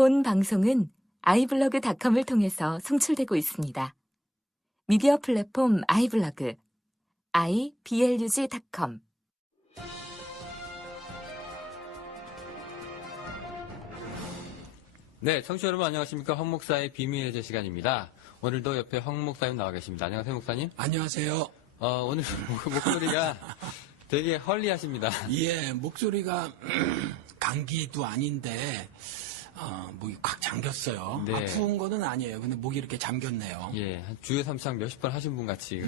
본 방송은 iblog.com을 통해서 송출되고 있습니다. 미디어 플랫폼 iblog, iblog.com. 네, 청취자 여러분 안녕하십니까. 황 목사의 비밀의 제 시간입니다. 오늘도 옆에 황 목사님 나와 계십니다. 안녕하세요, 목사님. 안녕하세요. 오늘 목소리가 되게 헐리하십니다. 예, 목소리가 감기도 아닌데 목이 꽉 잠겼어요. 네. 아픈 거는 아니에요. 근데 목이 이렇게 잠겼네요. 예, 한 주에 3창 몇십 번 하신 분 같이.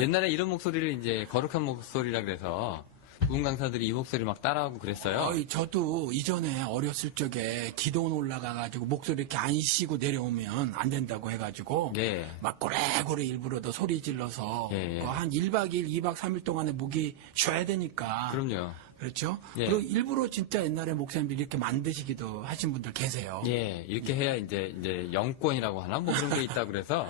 옛날에 이런 목소리를 이제 거룩한 목소리라 그래서 부흥 강사들이 이 목소리를 막 따라하고 그랬어요. 저도 이전에 어렸을 적에 기도원 올라가가지고 목소리 이렇게 안 쉬고 내려오면 안 된다고 해가지고 예. 막 고래고래 일부러도 소리 질러서 예, 예. 한 1박 2일, 2박 3일 동안에 목이 쉬어야 되니까. 그럼요. 그렇죠? 예. 그리고 일부러 진짜 옛날에 목사님들이 이렇게 만드시기도 하신 분들 계세요. 예, 이렇게 해야 이제 영권이라고 하나? 뭐 그런 게 있다 그래서.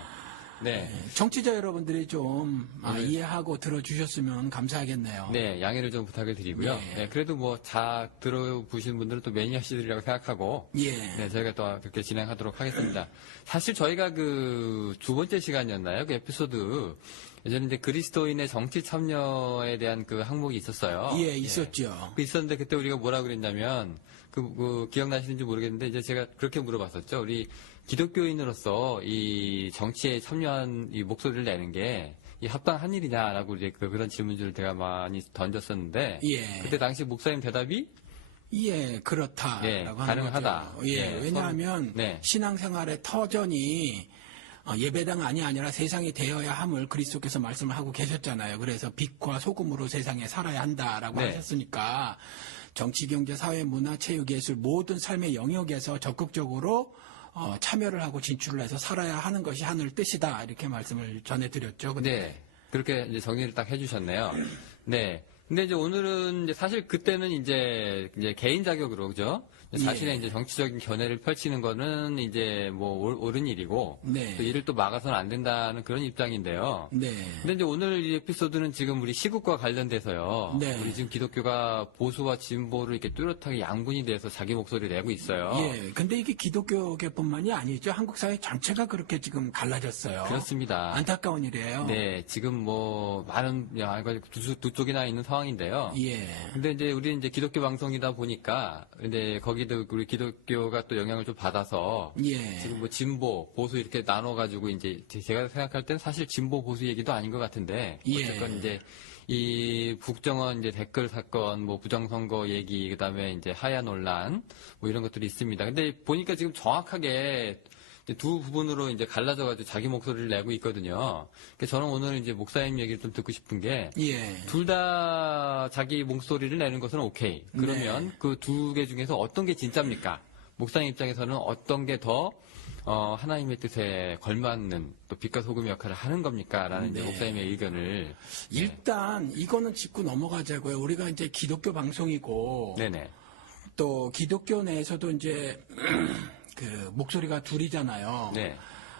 네. 청취자 여러분들이 좀 이해하고 들어주셨으면 감사하겠네요. 네, 양해를 좀 부탁을 드리고요. 예. 네, 그래도 뭐 들어보시는 분들은 또 매니아시들이라고 생각하고. 예. 네, 저희가 또 그렇게 진행하도록 하겠습니다. 사실 저희가 그 두 번째 시간이었나요? 그 에피소드. 예전에 이제 그리스도인의 정치 참여에 대한 그 항목이 있었어요. 예, 있었죠. 그 있었는데 그때 우리가 뭐라 그랬냐면 그 기억나시는지 모르겠는데 이제 제가 그렇게 물어봤었죠. 우리 기독교인으로서 이 정치에 참여한 이 목소리를 내는 게 이 합당한 일이냐라고 이제 그런 질문들을 제가 많이 던졌었는데 예. 그때 당시 목사님 대답이 예, 그렇다라고 예, 하는 가능하다. 거죠. 예, 예, 왜냐하면 네. 신앙생활의 터전이 예배당이 아니라 세상이 되어야 함을 그리스도께서 말씀을 하고 계셨잖아요. 그래서 빛과 소금으로 세상에 살아야 한다라고 네. 하셨으니까 정치, 경제, 사회, 문화, 체육, 예술 모든 삶의 영역에서 적극적으로 참여를 하고 진출을 해서 살아야 하는 것이 하늘 뜻이다 이렇게 말씀을 전해드렸죠. 근데 네. 그렇게 이제 정리를 딱 해주셨네요. 네. 근데 이제 오늘은 이제 사실 그때는 이제 개인 자격으로, 그죠? 자신의 예. 이제 정치적인 견해를 펼치는 거는 이제 뭐 옳은 일이고, 네. 또 이를 또 막아서는 안 된다는 그런 입장인데요. 네. 근데 이제 오늘 이 에피소드는 지금 우리 시국과 관련돼서요. 네. 우리 지금 기독교가 보수와 진보를 이렇게 뚜렷하게 양분이 돼서 자기 목소리를 내고 있어요. 예, 근데 이게 기독교계뿐만이 아니죠. 한국 사회 전체가 그렇게 지금 갈라졌어요. 그렇습니다. 안타까운 일이에요. 네, 지금 뭐 많은 두 쪽이나 있는 상황인데요. 예. 근데 이제 우리는 이제 기독교 방송이다 보니까 근데 거기도 우리 기독교가 또 영향을 좀 받아서 예. 지금 뭐 진보, 보수 이렇게 나눠 가지고 이제 제가 생각할 때는 사실 진보 보수 얘기도 아닌 것 같은데 예. 어쨌건 이제 이 국정원 이제 댓글 사건, 뭐 부정선거 얘기, 그다음에 이제 하야 논란 뭐 이런 것들이 있습니다. 근데 보니까 지금 정확하게 두 부분으로 이제 갈라져가지고 자기 목소리를 내고 있거든요. 그래서 저는 오늘 이제 목사님 얘기를 좀 듣고 싶은 게, 예. 둘 다 자기 목소리를 내는 것은 오케이. 그러면 네. 그 두 개 중에서 어떤 게 진짜입니까? 목사님 입장에서는 어떤 게 더 하나님의 뜻에 걸맞는 또 빛과 소금 역할을 하는 겁니까? 라는 이제 네. 목사님의 의견을. 일단 이거는 짚고 넘어가자고요. 우리가 이제 기독교 방송이고 네네. 또 기독교 내에서도 이제 그 목소리가 둘이잖아요. 네.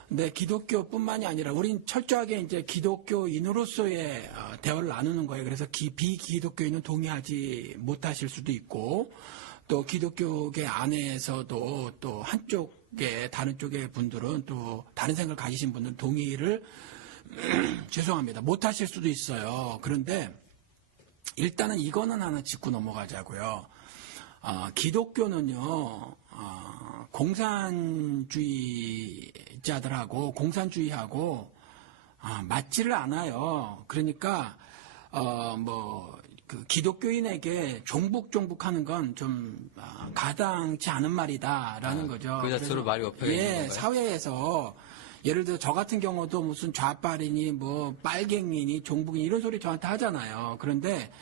근데 기독교뿐만이 아니라 우린 철저하게 이제 기독교인으로서의 대화를 나누는 거예요. 그래서 비기독교인은 동의하지 못하실 수도 있고 또 기독교계 안에서도 또 한쪽에 다른 쪽의 분들은 또 다른 생각을 가지신 분들은 동의를 죄송합니다. 못하실 수도 있어요. 그런데 일단은 이거는 하나 짚고 넘어가자고요. 기독교는요. 공산주의자들하고 공산주의하고 맞지를 않아요. 그러니까 그 기독교인에게 종북하는 건 좀 가당치 않은 말이다라는 거죠. 그 자체로 그래서, 말이 없어야 되는 건가요? 사회에서 예를 들어 저 같은 경우도 무슨 좌빨이니 뭐 빨갱이니 종북이니 이런 소리 저한테 하잖아요. 그런데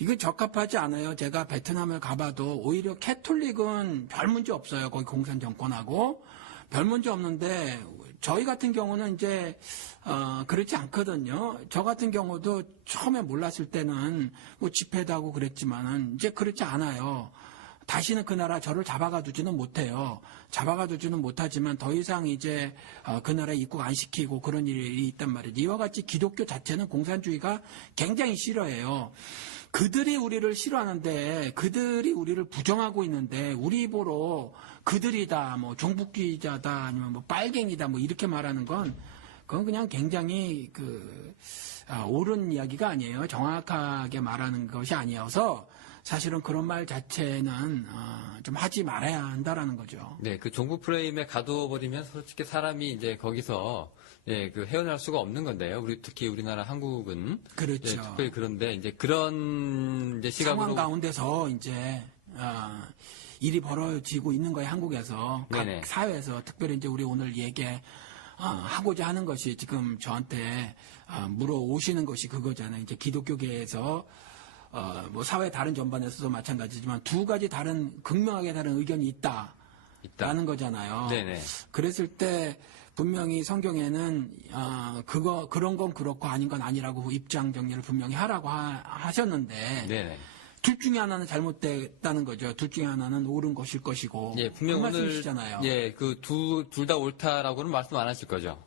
이건 적합하지 않아요. 제가 베트남을 가봐도 오히려 캐톨릭은 별 문제 없어요. 거기 공산 정권하고 별 문제 없는데 저희 같은 경우는 이제 그렇지 않거든요. 저 같은 경우도 처음에 몰랐을 때는 뭐 집회도 하고 그랬지만은 이제 그렇지 않아요. 다시는 그 나라 저를 잡아가 두지는 못해요. 잡아가 두지는 못하지만 더 이상 이제 그 나라에 입국 안 시키고 그런 일이 있단 말이에요. 이와 같이 기독교 자체는 공산주의가 굉장히 싫어해요. 그들이 우리를 싫어하는데 그들이 우리를 부정하고 있는데 우리 입으로 그들이다, 뭐 종북주의자다, 아니면 뭐 빨갱이다, 뭐 이렇게 말하는 건 그건 그냥 굉장히 옳은 이야기가 아니에요. 정확하게 말하는 것이 아니어서 사실은 그런 말 자체는 좀 하지 말아야 한다라는 거죠. 네, 그 종북 프레임에 가둬버리면 솔직히 사람이 이제 거기서 예, 그 헤어날 수가 없는 건데요. 특히 우리나라 한국은 그렇죠. 예, 특별히 그런데 이제 그런 이제 시각으로 상황 가운데서 이제 일이 벌어지고 있는 거예요. 한국에서 각 네네. 사회에서 특별히 이제 우리 오늘 하고자 하는 것이 지금 저한테 물어오시는 것이 그거잖아요. 이제 기독교계에서 뭐 사회 다른 전반에서도 마찬가지지만 두 가지 극명하게 다른 의견이 있다라는 거잖아요. 네네. 그랬을 때 분명히 성경에는 그런 건 그렇고 아닌 건 아니라고 입장 정리를 분명히 하라고 하셨는데 네네. 둘 중에 하나는 잘못됐다는 거죠. 둘 중에 하나는 옳은 것일 것이고. 예, 분명 그 오늘 말씀이시잖아요. 예, 그 둘 다 옳다라고는 말씀 안 하실 거죠.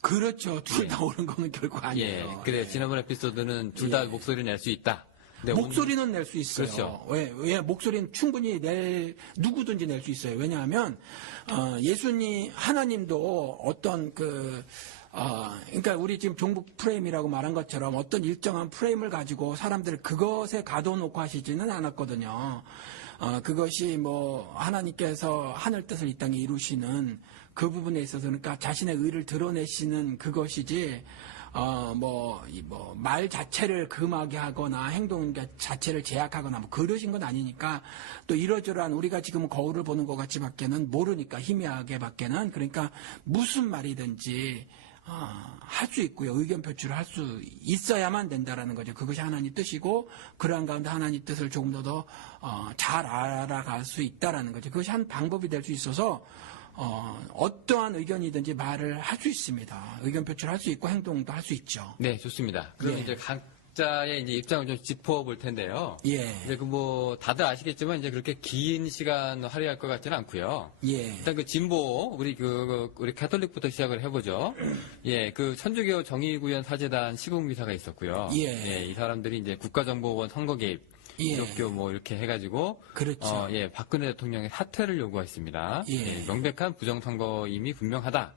그렇죠. 둘 다 옳은 거는 결국 아니에요. 예, 그래 예. 지난번 에피소드는 둘 다 목소리 낼 수 있다. 네, 목소리는 낼 수 있어요. 그렇죠. 왜 목소리는 충분히 누구든지 낼 수 있어요. 왜냐하면 하나님도 어떤 그러니까 우리 지금 종북 프레임이라고 말한 것처럼 어떤 일정한 프레임을 가지고 사람들을 그것에 가둬놓고 하시지는 않았거든요. 그것이 뭐 하나님께서 하늘 뜻을 이 땅에 이루시는 그 부분에 있어서 그러니까 자신의 의를 드러내시는 그것이지 말 자체를 금하게 하거나 행동 자체를 제약하거나 뭐 그러신 건 아니니까 또 이러저러한 우리가 지금 거울을 보는 것 같이 밖에는 모르니까 희미하게 밖에는 그러니까 무슨 말이든지 할 수 있고요. 의견 표출을 할 수 있어야만 된다라는 거죠. 그것이 하나님 뜻이고 그러한 가운데 하나님 뜻을 조금 더 잘 알아갈 수 있다라는 거죠. 그것이 한 방법이 될 수 있어서 어떠한 의견이든지 말을 할 수 있습니다. 의견 표출할 수 있고 행동도 할 수 있죠. 네, 좋습니다. 그럼 예. 이제 각자의 이제 입장을 좀 짚어볼 텐데요. 예. 이제 다들 아시겠지만 이제 그렇게 긴 시간 할애할 것 같지는 않고요. 예. 일단 진보 우리 가톨릭부터 시작을 해보죠. 예, 천주교 정의구현 사재단 시국미사가 있었고요. 예. 이 사람들이 이제 국가정보원 선거 개입 예. 기독교 이렇게 해가지고 그렇죠. 박근혜 대통령의 사퇴를 요구했습니다. 예. 명백한 부정선거임이 분명하다.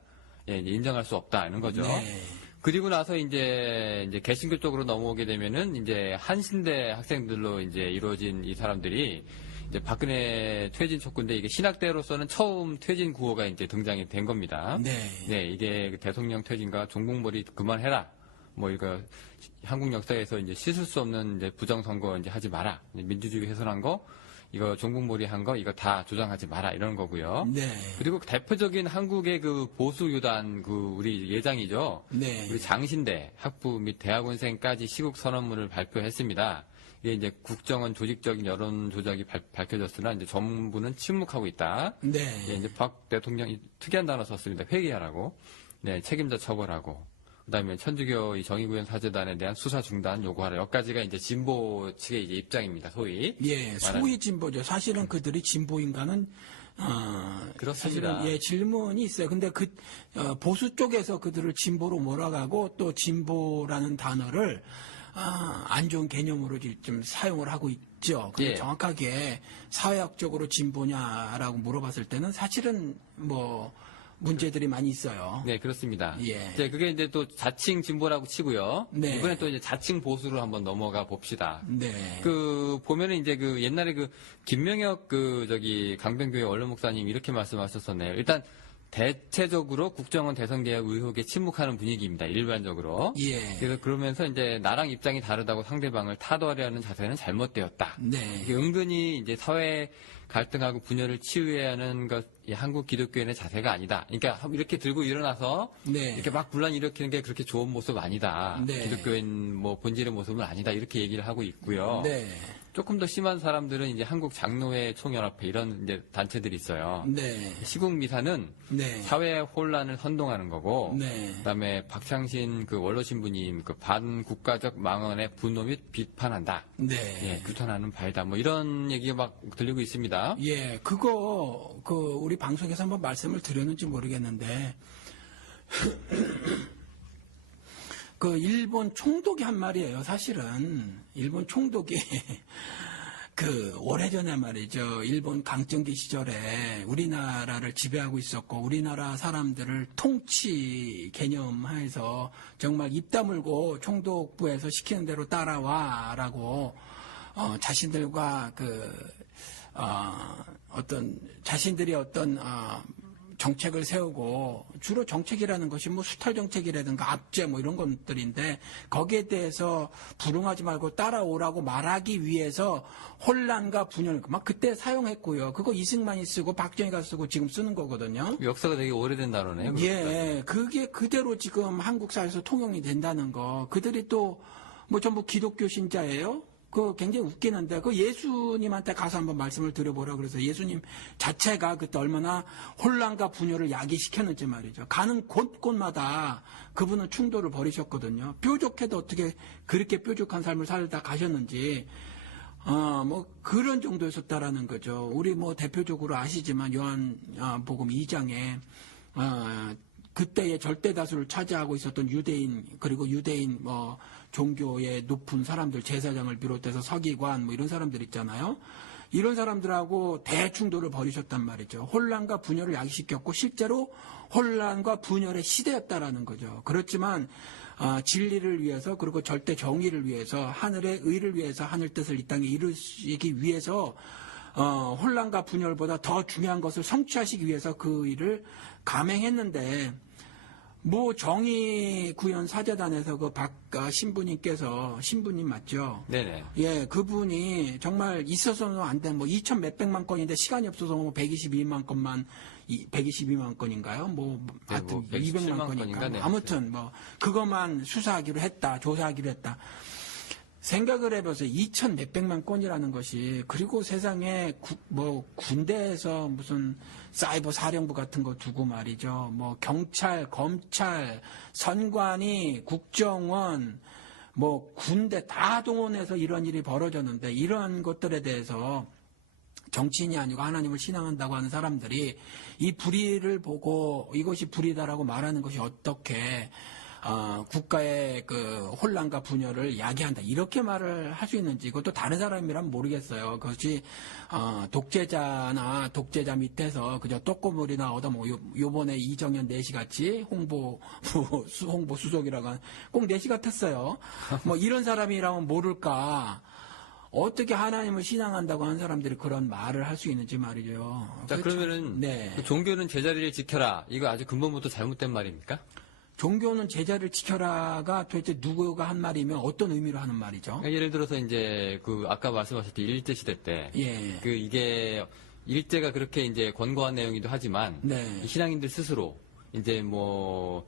예, 이제 인정할 수 없다 이런 거죠. 네. 그리고 나서 이제 개신교 쪽으로 넘어오게 되면은 이제 한신대 학생들로 이제 이루어진 이 사람들이 이제 박근혜 퇴진 촉구인데 이게 신학대로서는 처음 퇴진 구호가 이제 등장이 된 겁니다. 네. 네, 이게 대통령 퇴진과 종북머리 그만해라. 이거 한국 역사에서 이제 씻을 수 없는 이제 부정선거 이제 하지 마라. 민주주의 훼손한 거, 이거 종북몰이 한 거, 이거 다 조장하지 마라. 이런 거고요. 네. 그리고 대표적인 한국의 보수 유단 우리 예장이죠. 네. 우리 장신대 학부 및 대학원생까지 시국 선언문을 발표했습니다. 이게 이제 국정원 조직적인 여론 조작이 밝혀졌으나 이제 정부는 침묵하고 있다. 네. 예, 이제 박 대통령이 특이한 단어 썼습니다. 회개하라고. 네, 책임자 처벌하고. 그다음에 천주교 이 정의구현 사재단에 대한 수사 중단 요구하라. 여기까지가 이제 진보 측의 이제 입장입니다. 소위. 예, 소위 진보죠. 사실은 그들이 진보인가는 그렇습니다. 사실은 질문이 있어요. 근데 보수 쪽에서 그들을 진보로 몰아가고 또 진보라는 단어를 안 좋은 개념으로 좀 사용을 하고 있죠. 근데 예. 정확하게 사회학적으로 진보냐라고 물어봤을 때는 사실은 문제들이 많이 있어요. 네, 그렇습니다. 예. 이제 그게 이제 또 자칭 진보라고 치고요. 네. 이번에 또 이제 자칭 보수로 한번 넘어가 봅시다. 네. 보면은 이제 옛날에 김명혁 강변교회 원로 목사님 이렇게 말씀하셨었네요. 일단 대체적으로 국정원 대선개혁 의혹에 침묵하는 분위기입니다. 일반적으로. 예. 그래서 그러면서 이제 나랑 입장이 다르다고 상대방을 타도하려는 자세는 잘못되었다. 네. 이게 은근히 이제 사회 갈등하고 분열을 치유해야 하는 것이 한국 기독교인의 자세가 아니다. 그러니까 이렇게 들고 일어나서 네. 이렇게 막 분란 일으키는 게 그렇게 좋은 모습 아니다. 네. 기독교인 본질의 모습은 아니다. 이렇게 얘기를 하고 있고요. 네. 조금 더 심한 사람들은 이제 한국 장로회 총연합회 이런 이제 단체들이 있어요. 네. 시국미사는 네. 사회 혼란을 선동하는 거고, 네. 그다음에 박창신 원로 신부님 반국가적 망언의 분노 및 비판한다. 네. 예, 규탄하는 바이다. 이런 얘기가 막 들리고 있습니다. 예, 우리 방송에서 한번 말씀을 드렸는지 모르겠는데, 일본 총독이 한 말이에요, 사실은. 일본 총독이, 오래전에 말이죠. 일본 강점기 시절에 우리나라를 지배하고 있었고, 우리나라 사람들을 통치 개념 하에서 정말 입 다물고 총독부에서 시키는 대로 따라와라고, 자신들과 자신들이 정책을 세우고, 주로 정책이라는 것이 뭐 수탈 정책이라든가 압제 뭐 이런 것들인데, 거기에 대해서 불응하지 말고 따라오라고 말하기 위해서 혼란과 분열, 막 그때 사용했고요. 그거 이승만이 쓰고 박정희가 쓰고 지금 쓰는 거거든요. 역사가 되게 오래된 단어네요. 예, 그게 그대로 지금 한국 사회에서 통용이 된다는 거. 그들이 또 뭐 전부 기독교 신자예요? 그 굉장히 웃기는데, 그 예수님한테 가서 한번 말씀을 드려보라 그래서 예수님 자체가 그때 얼마나 혼란과 분열을 야기시켰는지 말이죠. 가는 곳곳마다 그분은 충돌을 벌이셨거든요. 뾰족해도 어떻게 그렇게 뾰족한 삶을 살다 가셨는지, 뭐 그런 정도였었다라는 거죠. 우리 뭐 대표적으로 아시지만 요한복음 2장에 그때의 절대 다수를 차지하고 있었던 유대인, 그리고 유대인 뭐 종교의 높은 사람들, 제사장을 비롯해서 서기관 뭐 이런 사람들 있잖아요. 이런 사람들하고 대충돌을 벌이셨단 말이죠. 혼란과 분열을 야기시켰고 실제로 혼란과 분열의 시대였다라는 거죠. 그렇지만 진리를 위해서, 그리고 절대 정의를 위해서, 하늘의 의를 위해서, 하늘 뜻을 이 땅에 이루시기 위해서 혼란과 분열보다 더 중요한 것을 성취하시기 위해서 그 일을 감행했는데, 뭐 정의 구현 사재단에서 그 신부님 맞죠? 네네. 예, 그분이 정말 있어서는 안 된, 뭐 2천 몇백만 건인데 시간이 없어서 뭐 122만 건인가요? 뭐 하여튼 200만 건인가? 네. 아무튼 뭐 그것만 수사하기로 했다, 조사하기로 했다. 생각을 해보세요. 2천 몇백만 건이라는 것이, 그리고 세상에 군대에서 무슨 사이버 사령부 같은 거 두고 말이죠. 뭐 경찰, 검찰, 선관위, 국정원, 뭐 군대 다 동원해서 이런 일이 벌어졌는데, 이러한 것들에 대해서 정치인이 아니고 하나님을 신앙한다고 하는 사람들이 이 불의를 보고 이것이 불의다라고 말하는 것이 어떻게 국가의 그 혼란과 분열을 야기한다, 이렇게 말을 할 수 있는지, 이것도 다른 사람이라면 모르겠어요. 그것이 독재자나 독재자 밑에서 그저 떡고물이나 요번에 이정현 내시 같이 홍보 수석이라고 하는 꼭 내시 같았어요. 뭐 이런 사람이라면 모를까. 어떻게 하나님을 신앙한다고 하는 사람들이 그런 말을 할 수 있는지 말이죠. 자, 그러면은 네. 그 종교는 제자리를 지켜라, 이거 아주 근본부터 잘못된 말입니까? 종교는 제자를 지켜라가 도대체 누구가 한 말이면 어떤 의미로 하는 말이죠? 그러니까 예를 들어서 이제 그 아까 말씀하셨던 일제 시대 때, 예. 그 이게 일제가 그렇게 이제 권고한 내용이기도 하지만, 네. 이 신앙인들 스스로 이제 뭐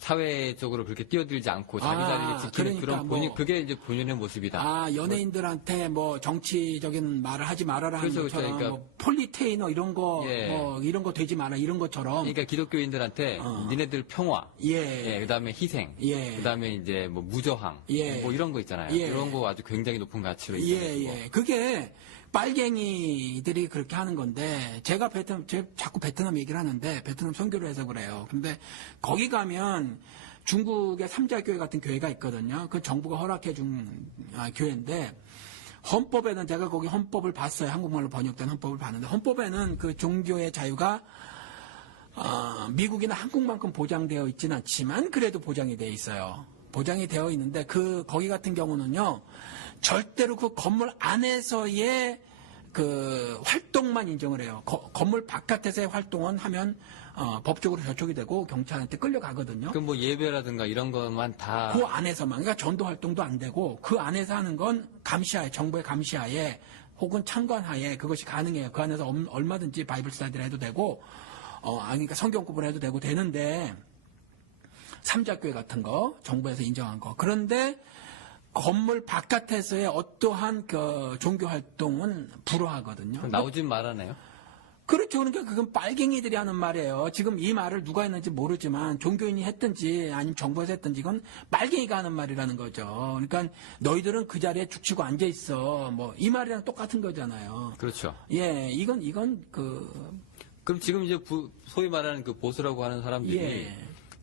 사회적으로 그렇게 뛰어들지 않고 자기 자리를 지키는 그러니까 그런 그게 이제 본연의 모습이다. 연예인들한테 뭐 정치적인 말을 하지 말아라 하는 그렇죠, 것처럼, 그러니까 뭐 폴리테이너 이런 거, 예. 뭐 이런 거 되지 마라 이런 것처럼. 그러니까 기독교인들한테 니네들 평화, 예. 그다음에 희생, 예. 그다음에 이제 뭐 무저항, 예. 뭐 이런 거 있잖아요. 예. 이런 거 아주 굉장히 높은 가치로 예, 인정해주고. 예. 그게 빨갱이들이 그렇게 하는 건데, 제가 자꾸 베트남 얘기를 하는데, 베트남 선교를 해서 그래요. 근데 거기 가면 중국의 삼자교회 같은 교회가 있거든요. 그 정부가 허락해 준 교회인데, 헌법에는, 제가 거기 헌법을 봤어요. 한국말로 번역된 헌법을 봤는데, 헌법에는 그 종교의 자유가 미국이나 한국만큼 보장되어 있지는 않지만 그래도 보장이 되어 있어요. 보장이 되어 있는데, 거기 같은 경우는요, 절대로 그 건물 안에서의 그 활동만 인정을 해요. 건물 바깥에서의 활동은 하면 법적으로 저촉이 되고 경찰한테 끌려가거든요. 그럼 뭐 예배라든가 이런 것만 다. 그 안에서만, 그러니까 전도 활동도 안 되고, 그 안에서 하는 건 감시하에, 정부의 감시하에 혹은 참관하에 그것이 가능해요. 그 안에서 얼마든지 바이블 스타디를 해도 되고, 그러니까 성경 공부를 해도 되는데, 삼자교회 같은 거, 정부에서 인정한 거. 그런데 건물 바깥에서의 어떠한 그 종교 활동은 불허하거든요. 나오진 말하네요. 그렇죠. 그러니까 그건 빨갱이들이 하는 말이에요. 지금 이 말을 누가 했는지 모르지만 종교인이 했든지 아니면 정부에서 했든지 이건 빨갱이가 하는 말이라는 거죠. 그러니까 너희들은 그 자리에 죽치고 앉아 있어. 뭐 이 말이랑 똑같은 거잖아요. 그렇죠. 예, 이건 그럼 지금 이제 소위 말하는 그 보수라고 하는 사람들이 예.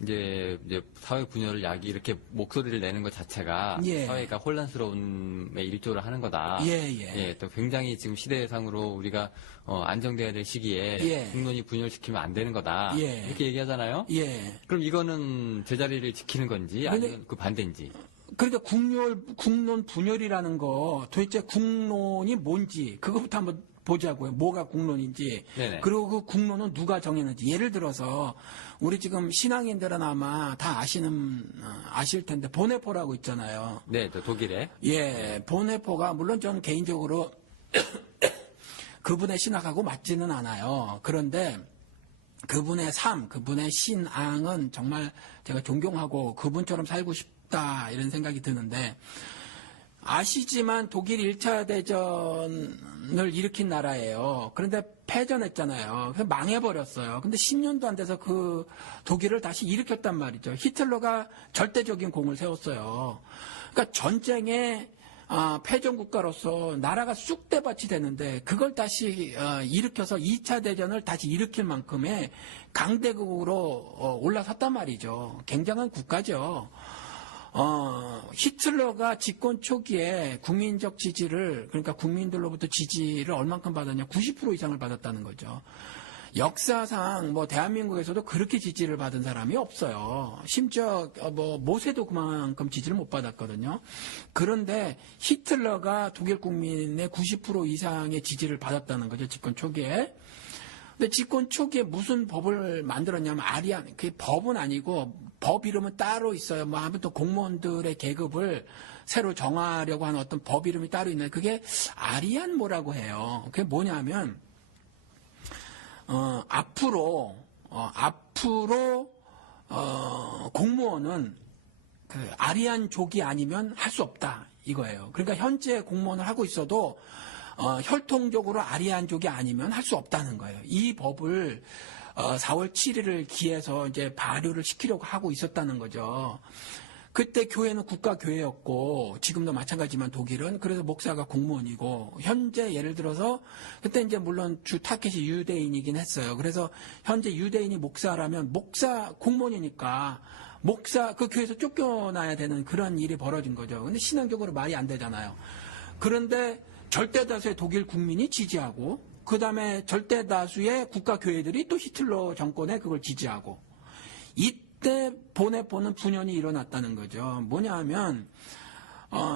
이제 사회 분열을 야기 이렇게 목소리를 내는 것 자체가 예. 사회가 혼란스러움에 일조를 하는 거다. 예. 또 굉장히 지금 시대상으로 우리가 안정돼야 될 시기에 예. 국론이 분열시키면 안 되는 거다. 예. 이렇게 얘기하잖아요. 예. 그럼 이거는 제자리를 지키는 건지 아니면 그 반대인지. 그러니까 국론 분열이라는 거 도대체 국론이 뭔지 그것부터 한번 보자고요. 뭐가 국론인지. 네네. 그리고 그 국론은 누가 정했는지. 예를 들어서 우리 지금 신앙인들은 아마 다 아실 텐데 보네포라고 있잖아요. 네, 저 독일에. 예, 보네포가 물론 저는 개인적으로 그분의 신학하고 맞지는 않아요. 그런데 그분의 삶, 그분의 신앙은 정말 제가 존경하고 그분처럼 살고 싶다 이런 생각이 드는데 아시지만 독일 1차 대전을 일으킨 나라예요. 그런데 패전했잖아요. 그래서 망해버렸어요. 근데 10년도 안 돼서 그 독일을 다시 일으켰단 말이죠. 히틀러가 절대적인 공을 세웠어요. 그러니까 전쟁에 패전 국가로서 나라가 쑥대밭이 되는데 그걸 다시 일으켜서 2차 대전을 다시 일으킬 만큼의 강대국으로 올라섰단 말이죠. 굉장한 국가죠. 히틀러가 집권 초기에 국민적 지지를, 그러니까 국민들로부터 지지를 얼만큼 받았냐? 90% 이상을 받았다는 거죠. 역사상 대한민국에서도 그렇게 지지를 받은 사람이 없어요. 심지어 모세도 그만큼 지지를 못 받았거든요. 그런데 히틀러가 독일 국민의 90% 이상의 지지를 받았다는 거죠. 집권 초기에. 근데 집권 초기에 무슨 법을 만들었냐면 그게 법은 아니고 법 이름은 따로 있어요. 아무튼 공무원들의 계급을 새로 정하려고 하는 어떤 법 이름이 따로 있는데 그게 아리안 뭐라고 해요. 그게 뭐냐면 앞으로 공무원은 그 아리안족이 아니면 할 수 없다 이거예요. 그러니까 현재 공무원을 하고 있어도 혈통적으로 아리안족이 아니면 할 수 없다는 거예요. 이 법을 4월 7일을 기해서 이제 발효를 시키려고 하고 있었다는 거죠. 그때 교회는 국가교회였고 지금도 마찬가지지만 독일은 그래서 목사가 공무원이고 현재 예를 들어서 그때 이제 물론 주 타켓이 유대인이긴 했어요. 그래서 현재 유대인이 목사라면 목사 공무원이니까 목사 그 교회에서 쫓겨나야 되는 그런 일이 벌어진 거죠. 근데 신앙적으로 말이 안 되잖아요. 그런데 절대 다수의 독일 국민이 지지하고 그다음에 절대 다수의 국가교회들이 또 히틀러 정권에 그걸 지지하고 이때 보는 분연이 일어났다는 거죠. 뭐냐 하면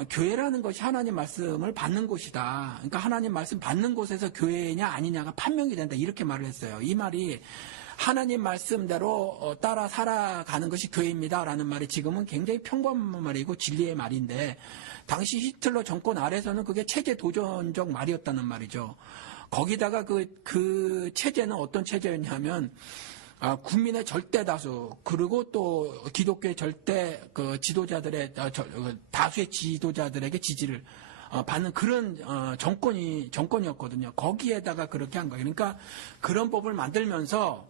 교회라는 것이 하나님 말씀을 받는 곳이다. 그러니까 하나님 말씀 받는 곳에서 교회냐 아니냐가 판명이 된다. 이렇게 말을 했어요. 이 말이 하나님 말씀대로 따라 살아가는 것이 교회입니다라는 말이 지금은 굉장히 평범한 말이고 진리의 말인데 당시 히틀러 정권 아래서는 그게 체제 도전적 말이었다는 말이죠. 거기다가 그 체제는 어떤 체제였냐면 국민의 절대 다수 그리고 또 기독교의 절대 그 지도자들의 다수의 지도자들에게 지지를 받는 그런 정권이었거든요. 거기에다가 그렇게 한 거예요. 그러니까 그런 법을 만들면서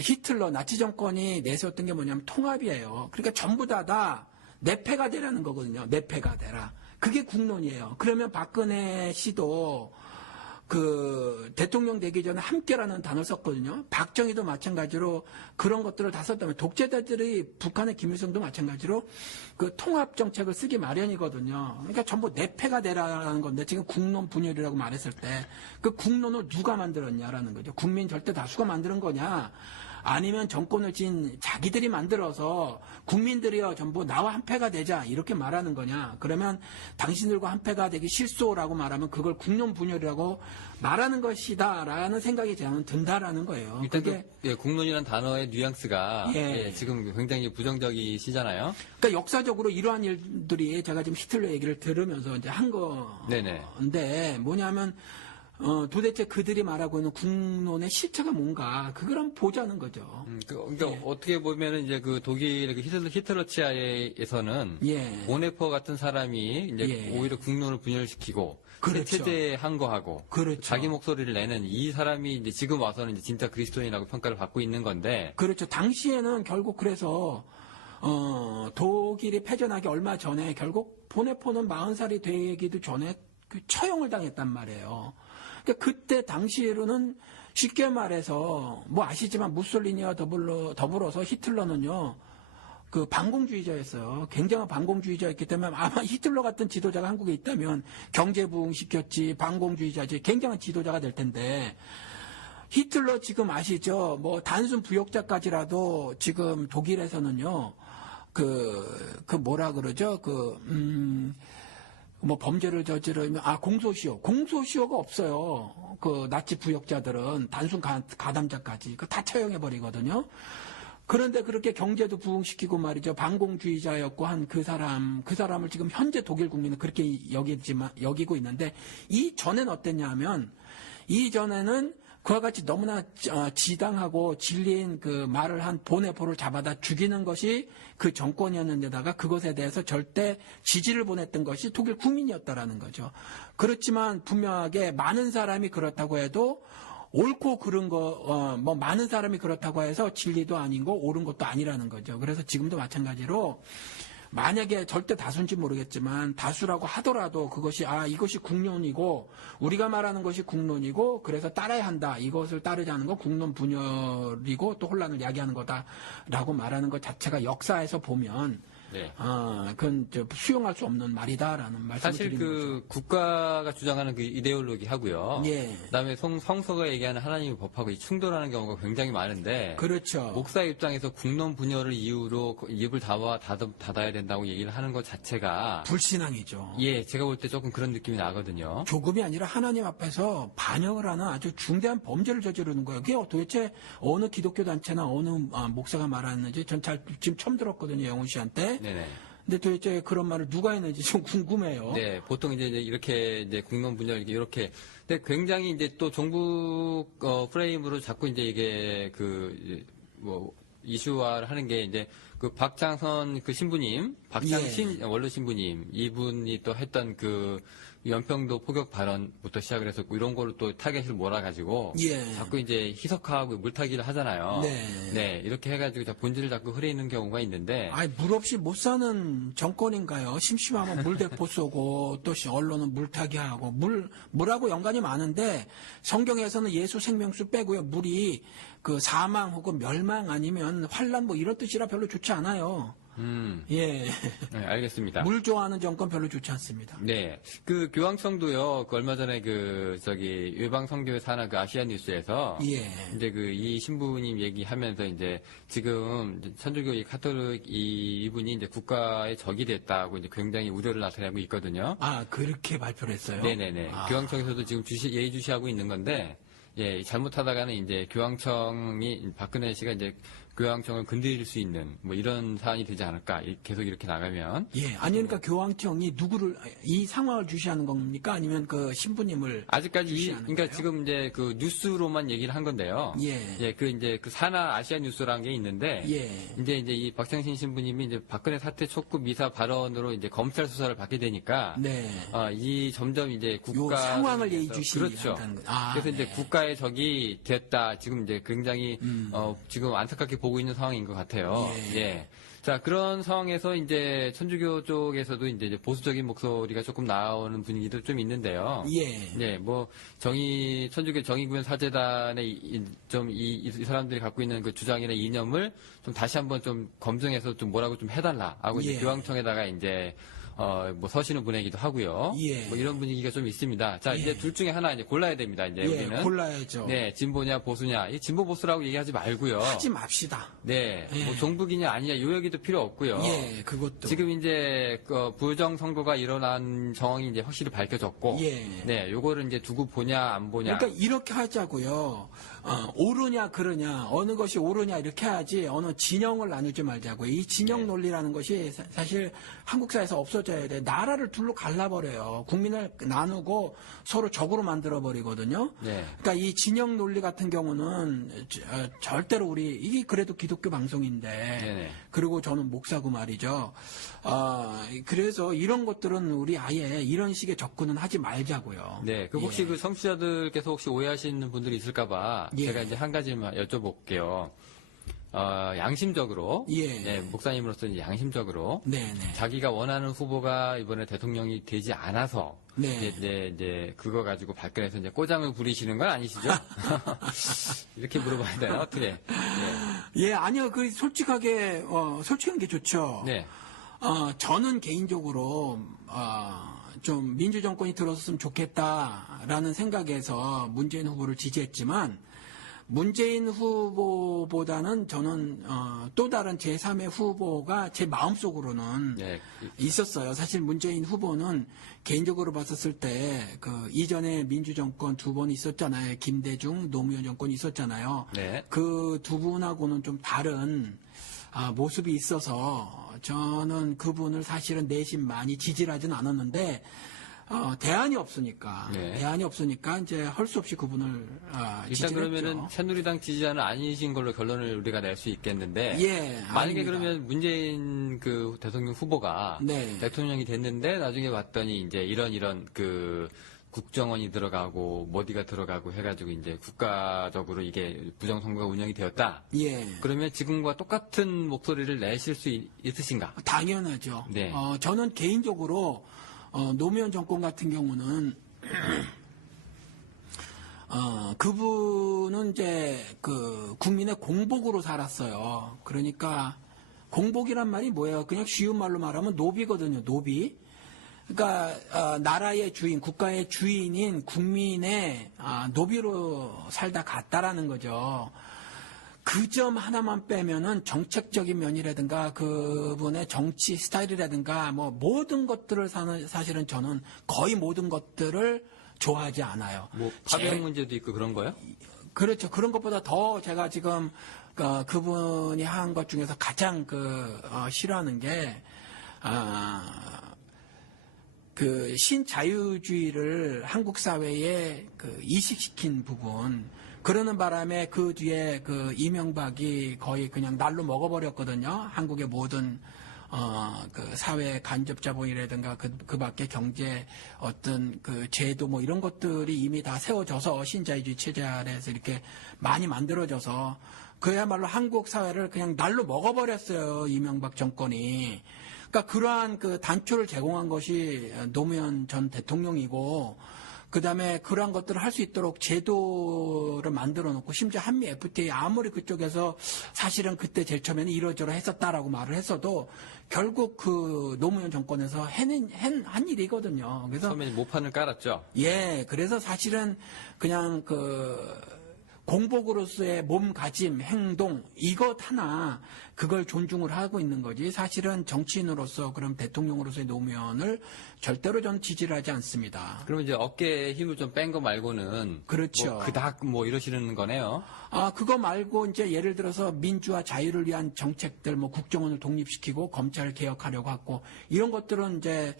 히틀러 나치 정권이 내세웠던 게 뭐냐면 통합이에요. 그러니까 전부 다 내패가 되라는 거거든요. 내패가 되라. 그게 국론이에요. 그러면 박근혜 씨도 그 대통령 되기 전에 함께라는 단어를 썼거든요. 박정희도 마찬가지로 그런 것들을 다 썼다면 독재자들이 북한의 김일성도 마찬가지로 그 통합 정책을 쓰기 마련이거든요. 그러니까 전부 내패가 되라는 건데 지금 국론 분열이라고 말했을 때 그 국론을 누가 만들었냐라는 거죠. 국민 절대 다수가 만드는 거냐? 아니면 정권을 진 자기들이 만들어서 국민들이요 전부 나와 한패가 되자 이렇게 말하는 거냐. 그러면 당신들과 한패가 되기 싫소라고 말하면 그걸 국론 분열이라고 말하는 것이다 라는 생각이 저는 든다라는 거예요. 일단 그게 국론이라는 단어의 뉘앙스가 지금 굉장히 부정적이시잖아요. 그러니까 역사적으로 이러한 일들이 제가 지금 히틀러 얘기를 들으면서 이제 한 건데 뭐냐면 도대체 그들이 말하고 있는 국론의 실체가 뭔가 그걸 한번 보자는 거죠. 그러니까 어떻게 보면은 이제 그 독일 그 히틀러 치하에서는 보네퍼 같은 사람이 이제 오히려 국론을 분열시키고 그렇죠. 체제에 항거하고 그렇죠. 자기 목소리를 내는 이 사람이 이제 지금 와서는 이제 진짜 그리스도인이라고 평가를 받고 있는 건데 그렇죠. 당시에는 결국 그래서 독일이 패전하기 얼마 전에 결국 보네포는 40살이 되기도 전에 그 처형을 당했단 말이에요. 그러니까 그때 당시로는 쉽게 말해서 뭐 아시지만 무솔리니와 더불어서 히틀러는요. 그 반공주의자였어요. 굉장한 반공주의자였기 때문에 아마 히틀러 같은 지도자가 한국에 있다면 경제 부흥시켰지, 반공주의자지, 굉장한 지도자가 될 텐데 히틀러 지금 아시죠? 뭐 단순 부역자까지라도 지금 독일에서는요. 그 뭐라 그러죠? 뭐 범죄를 저지르면 공소시효가 없어요. 그 나치 부역자들은 단순 가담자까지 그 다 처형해 버리거든요. 그런데 그렇게 경제도 부흥시키고 말이죠. 반공주의자였고 한 그 사람을 지금 현재 독일 국민은 그렇게 여기고 있는데 이전에는 어땠냐 하면 이전에는 그와 같이 너무나 지당하고 진리인 그 말을 한 보네포를 잡아다 죽이는 것이 그 정권이었는데다가 그것에 대해서 절대 지지를 보냈던 것이 독일 국민이었다라는 거죠. 그렇지만 분명하게 많은 사람이 그렇다고 해도 옳고 그른 뭐 많은 사람이 그렇다고 해서 진리도 아닌 거 옳은 것도 아니라는 거죠. 그래서 지금도 마찬가지로 만약에 절대 다수인지 모르겠지만 다수라고 하더라도 그것이 이것이 국론이고 우리가 말하는 것이 국론이고 그래서 따라야 한다. 이것을 따르지 않는 건 국론 분열이고 또 혼란을 야기하는 거다라고 말하는 것 자체가 역사에서 보면 네. 그건 수용할 수 없는 말이다라는 말씀을 사실 드리는 거죠. 국가가 주장하는 그 이데올로기 하고요. 예. 그다음에 성서가 얘기하는 하나님의 법하고 충돌하는 경우가 굉장히 많은데. 그렇죠. 목사 입장에서 국론 분열을 이유로 입을 닫아야 된다고 얘기를 하는 것 자체가 불신앙이죠. 예, 제가 볼 때 조금 그런 느낌이 나거든요. 조금이 아니라 하나님 앞에서 반역을 하는 아주 중대한 범죄를 저지르는 거예요. 그게 도대체 어느 기독교 단체나 어느 목사가 말하는지 전 지금 처음 들었거든요. 영훈 씨한테. 네네. 근데 도대체 그런 말을 누가 했는지 좀 궁금해요. 네, 보통 이제 이렇게 이제 국론 분열 이렇게. 근데 굉장히 이제 또 종북 프레임으로 자꾸 이제 이게 뭐 이슈화를 하는 게 이제 그 박장선 그 신부님, 박장신 원로 신부님 이분이 또 했던 그 연평도 포격 발언부터 시작을 해서 이런 걸로 또 타겟을 몰아가지고 자꾸 이제 희석하고 물타기를 하잖아요. 네, 이렇게 해가지고 본질을 자꾸 흐리는 경우가 있는데. 물 없이 못 사는 정권인가요? 심심하면 물대포 쏘고 또 언론은 물타기하고 물하고 연관이 많은데 성경에서는 예수 생명수 빼고요 물이 그 사망 혹은 멸망 아니면 환란 뭐 이런 뜻이라 별로 좋지 않아요. 예. 네, 알겠습니다. 물 좋아하는 정권 별로 좋지 않습니다. 네. 그 교황청도요, 얼마 전에 외방 선교회 산하 그 아시아 뉴스에서. 이제 이 신부님 얘기하면서 이제 지금 천주교 카톨릭 이분이 이제 국가의 적이 됐다고 이제 굉장히 우려를 나타내고 있거든요. 그렇게 발표를 했어요? 네네네. 교황청에서도 지금 예의주시하고 있는 건데, 예, 잘못하다가는 이제 박근혜 씨가 이제 교황청을 건드릴 수 있는 뭐 이런 사안이 되지 않을까 계속 이렇게 나가면 그러니까 교황청이 누구를 이 상황을 주시하는 겁니까 아니면 그 신부님을 아직까지 그러니까 지금 이제 그 뉴스로만 얘기를 한 건데요. 그 산하 아시아 뉴스라는 게 있는데 이제 이 박창신 신부님이 이제 박근혜 사태 촉구 미사 발언으로 이제 검찰 수사를 받게 되니까 이 점점 이제 국가 상황을 예의주시하는 그렇죠. 그래서 이제 국가의 적이 됐다. 지금 이제 굉장히 지금 안타깝게 보고 있는 상황인 것 같아요. 자, 그런 상황에서 이제 천주교 쪽에서도 이제 보수적인 목소리가 조금 나오는 분위기도 좀 있는데요. 네, 뭐 천주교 정의구현 사재단의 이 사람들이 갖고 있는 그 주장이나 이념을 좀 다시 한번 좀 검증해서 좀 뭐라고 좀 해달라 하고 이제 교황청에다가 이제 뭐 서신을 보내기도 하고요. 뭐 이런 분위기가 좀 있습니다. 자, 이제 둘 중에 하나 이제 골라야 됩니다. 이제 우리는 골라야죠. 네, 진보냐 보수냐. 이 진보 보수라고 얘기하지 말고요. 하지 맙시다. 네, 뭐 종북이냐 아니냐 요 얘기도 필요 없고요. 그것도 지금 이제 부정 선거가 일어난 정황이 이제 확실히 밝혀졌고, 네, 요거를 이제 두고 보냐 안 보냐. 그러니까 이렇게 하자고요. 옳으냐 그르냐 어느 것이 옳으냐 이렇게 해야지 어느 진영을 나누지 말자고요. 이 진영 논리라는 것이 사실 한국 사회에서 없어져야 돼. 나라를 둘로 갈라버려요. 국민을 나누고 서로 적으로 만들어버리거든요. 그러니까 이 진영 논리 같은 경우는 절대로 이게 그래도 기독교 방송인데 그리고 저는 목사고 말이죠. 그래서 이런 것들은 우리 아예 이런 식의 접근은 하지 말자고요. 네, 혹시 그 청취자들께서 혹시 오해하시는 분들이 있을까봐 제가 이제 한 가지만 여쭤볼게요. 양심적으로 예. 목사님으로서 이제 양심적으로 네네. 자기가 원하는 후보가 이번에 대통령이 되지 않아서 네. 이제 그거 가지고 발끈해서 이제 꼬장을 부리시는 건 아니시죠? 이렇게 물어봐야 되나 어떻게? 예, 아니요. 그 솔직하게 솔직한 게 좋죠. 네. 저는 개인적으로 좀 민주정권이 들어섰으면 좋겠다라는 생각에서 문재인 후보를 지지했지만 문재인 후보보다는 저는 또 다른 제3의 후보가 제 마음속으로는 네. 있었어요. 사실 문재인 후보는 개인적으로 봤었을 때 그 이전에 민주정권 두 번 있었잖아요. 김대중, 노무현 정권이 있었잖아요. 네. 그 두 분하고는 좀 다른 모습이 있어서 저는 그분을 사실은 내심 많이 지지를 하진 않았는데 대안이 없으니까 네. 대안이 없으니까 이제 할 수 없이 그분을 일단 지지를 그러면은 했죠. 새누리당 지지자는 아니신 걸로 결론을 우리가 낼 수 있겠는데 예, 만약에 아닙니다. 그러면 문재인 그 대통령 후보가 네. 대통령이 됐는데 나중에 봤더니 이제 이런 그 국정원이 들어가고 모디가 들어가고 해가지고 이제 국가적으로 이게 부정선거가 운영이 되었다. 예. 그러면 지금과 똑같은 목소리를 내실 수 있으신가? 당연하죠. 네. 저는 개인적으로 노무현 정권 같은 경우는 그분은 이제 그 국민의 공복으로 살았어요. 그러니까 공복이란 말이 뭐예요? 그냥 쉬운 말로 말하면 노비거든요. 노비. 그러니까 나라의 주인, 국가의 주인인 국민의 노비로 살다 갔다라는 거죠. 그 점 하나만 빼면은 정책적인 면이라든가 그분의 정치 스타일이라든가 뭐 모든 것들을 사실은 저는 거의 모든 것들을 좋아하지 않아요. 뭐 파병 문제도 있고 그런 거요? 그렇죠. 그런 것보다 더 제가 지금 그분이 한 것 중에서 가장 싫어하는 게 그 신자유주의를 한국 사회에 이식시킨 부분. 그러는 바람에 그 뒤에 그 이명박이 거의 그냥 날로 먹어버렸거든요. 한국의 모든 그 사회 간접 자본이라든가 그 밖에 경제 어떤 그 제도 뭐 이런 것들이 이미 다 세워져서 신자유주의 체제 아래에서 이렇게 많이 만들어져서 그야말로 한국 사회를 그냥 날로 먹어버렸어요. 이명박 정권이. 그러니까 그러한 그 단초를 제공한 것이 노무현 전 대통령이고 그다음에 그러한 것들을 할 수 있도록 제도를 만들어 놓고 심지어 한미 FTA 아무리 그쪽에서 사실은 그때 제일 처음에는 이러저러 했었다라고 말을 했어도 결국 그 노무현 정권에서 한 일이거든요. 그래서 처음에 모판을 깔았죠. 예, 그래서 사실은 그냥 공복으로서의 몸가짐, 행동 이것 하나 그걸 존중을 하고 있는 거지 사실은 정치인으로서 그럼 대통령으로서의 노무현을 절대로 전 지지를 하지 않습니다. 그러면 이제 어깨에 힘을 좀 뺀 거 말고는 그렇죠. 뭐 그닥 뭐 이러시는 거네요. 그거 말고 이제 예를 들어서 민주화 자유를 위한 정책들 뭐 국정원을 독립시키고 검찰 개혁하려고 하고 이런 것들은 이제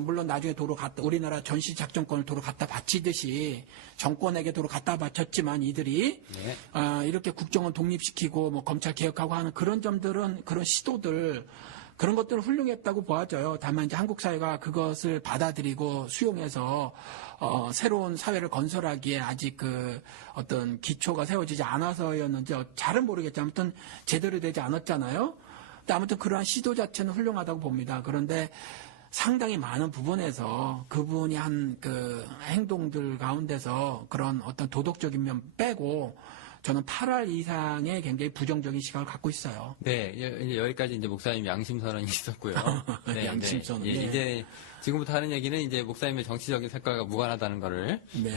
물론 나중에 우리나라 전시 작전권을 도로 갖다 바치듯이 정권에게 도로 갖다 바쳤지만 이들이 네. 이렇게 국정원 독립시키고 뭐 검찰 개혁하고 하는 그런 점들은 그런 시도들 그런 것들은 훌륭했다고 보아져요. 다만 이제 한국 사회가 그것을 받아들이고 수용해서 새로운 사회를 건설하기에 아직 그 어떤 기초가 세워지지 않아서였는지 잘은 모르겠지만 아무튼 제대로 되지 않았잖아요. 근데 아무튼 그러한 시도 자체는 훌륭하다고 봅니다. 그런데 상당히 많은 부분에서 그분이 한 그 행동들 가운데서 그런 어떤 도덕적인 면 빼고 저는 8할 이상의 굉장히 부정적인 시각을 갖고 있어요. 네, 이제 여기까지 이제 목사님 양심 선언이 있었고요. 네, 양심 선언. 예, 네. 이제 지금부터 하는 얘기는 이제 목사님의 정치적인 색깔과 무관하다는 거를 네.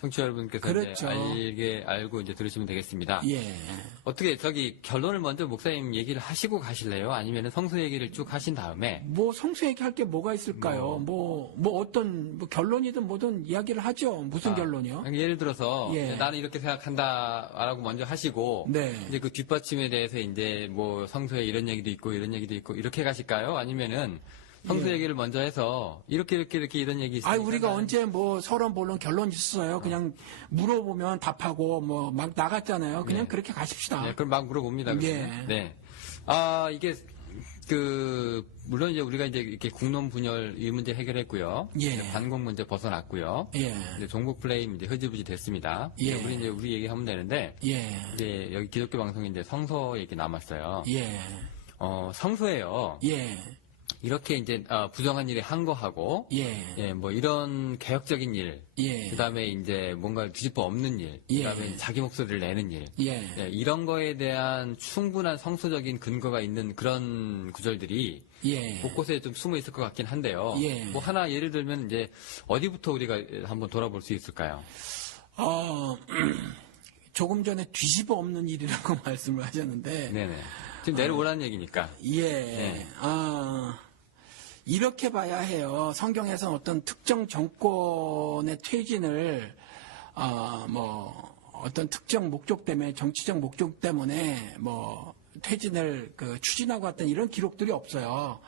청취자 여러분께서 그렇죠. 이제 알고 이제 들으시면 되겠습니다. 예. 어떻게 결론을 먼저 목사님 얘기를 하시고 가실래요? 아니면 성수 얘기를 쭉 하신 다음에 뭐 성수 얘기할 게 뭐가 있을까요? 뭐 어떤 뭐 결론이든 뭐든 이야기를 하죠. 무슨 결론이요? 예를 들어서 예. 나는 이렇게 생각한다라고 먼저 하시고 네. 이제 그 뒷받침에 대해서 이제 뭐 성서에 이런 얘기도 있고 이렇게 가실까요? 아니면은 성서 얘기를 먼저 해서 이렇게 이런 얘기 있으니까 우리가 언제 뭐 서론 본론 결론 있어요. 그냥 물어보면 답하고 뭐 막 나갔잖아요. 그냥 네. 그렇게 가십시다. 네, 그럼 막 물어봅니다. 그러면. 예. 네. 이게 물론 이제 우리가 이제 이렇게 국론 분열 이 문제 해결했고요. 예. 이제 반공 문제 벗어났고요. 예. 이제 종북 플레임 이제 흐지부지 됐습니다. 예. 우리 얘기하면 되는데 예. 이제 여기 기독교 방송에 이제 성서 얘기 남았어요. 예. 성서에요. 예. 이렇게 이제 부정한 일에 항거하고 예. 뭐 이런 개혁적인 일, 예. 그다음에 이제 뭔가 뒤집어 엎는 일, 예. 그다음에 자기 목소리를 내는 일, 예. 이런 거에 대한 충분한 성서적인 근거가 있는 그런 구절들이 예. 곳곳에 좀 숨어 있을 것 같긴 한데요. 예. 뭐 하나 예를 들면 이제 어디부터 우리가 한번 돌아볼 수 있을까요? 조금 전에 뒤집어 엎는 일이라고 말씀을 하셨는데, 네네. 지금 내려오라는 얘기니까. 예. 네. 이렇게 봐야 해요. 성경에서 어떤 특정 정권의 퇴진을, 어떤 특정 목적 때문에, 정치적 목적 때문에, 퇴진을 추진하고 왔던 이런 기록들이 없어요.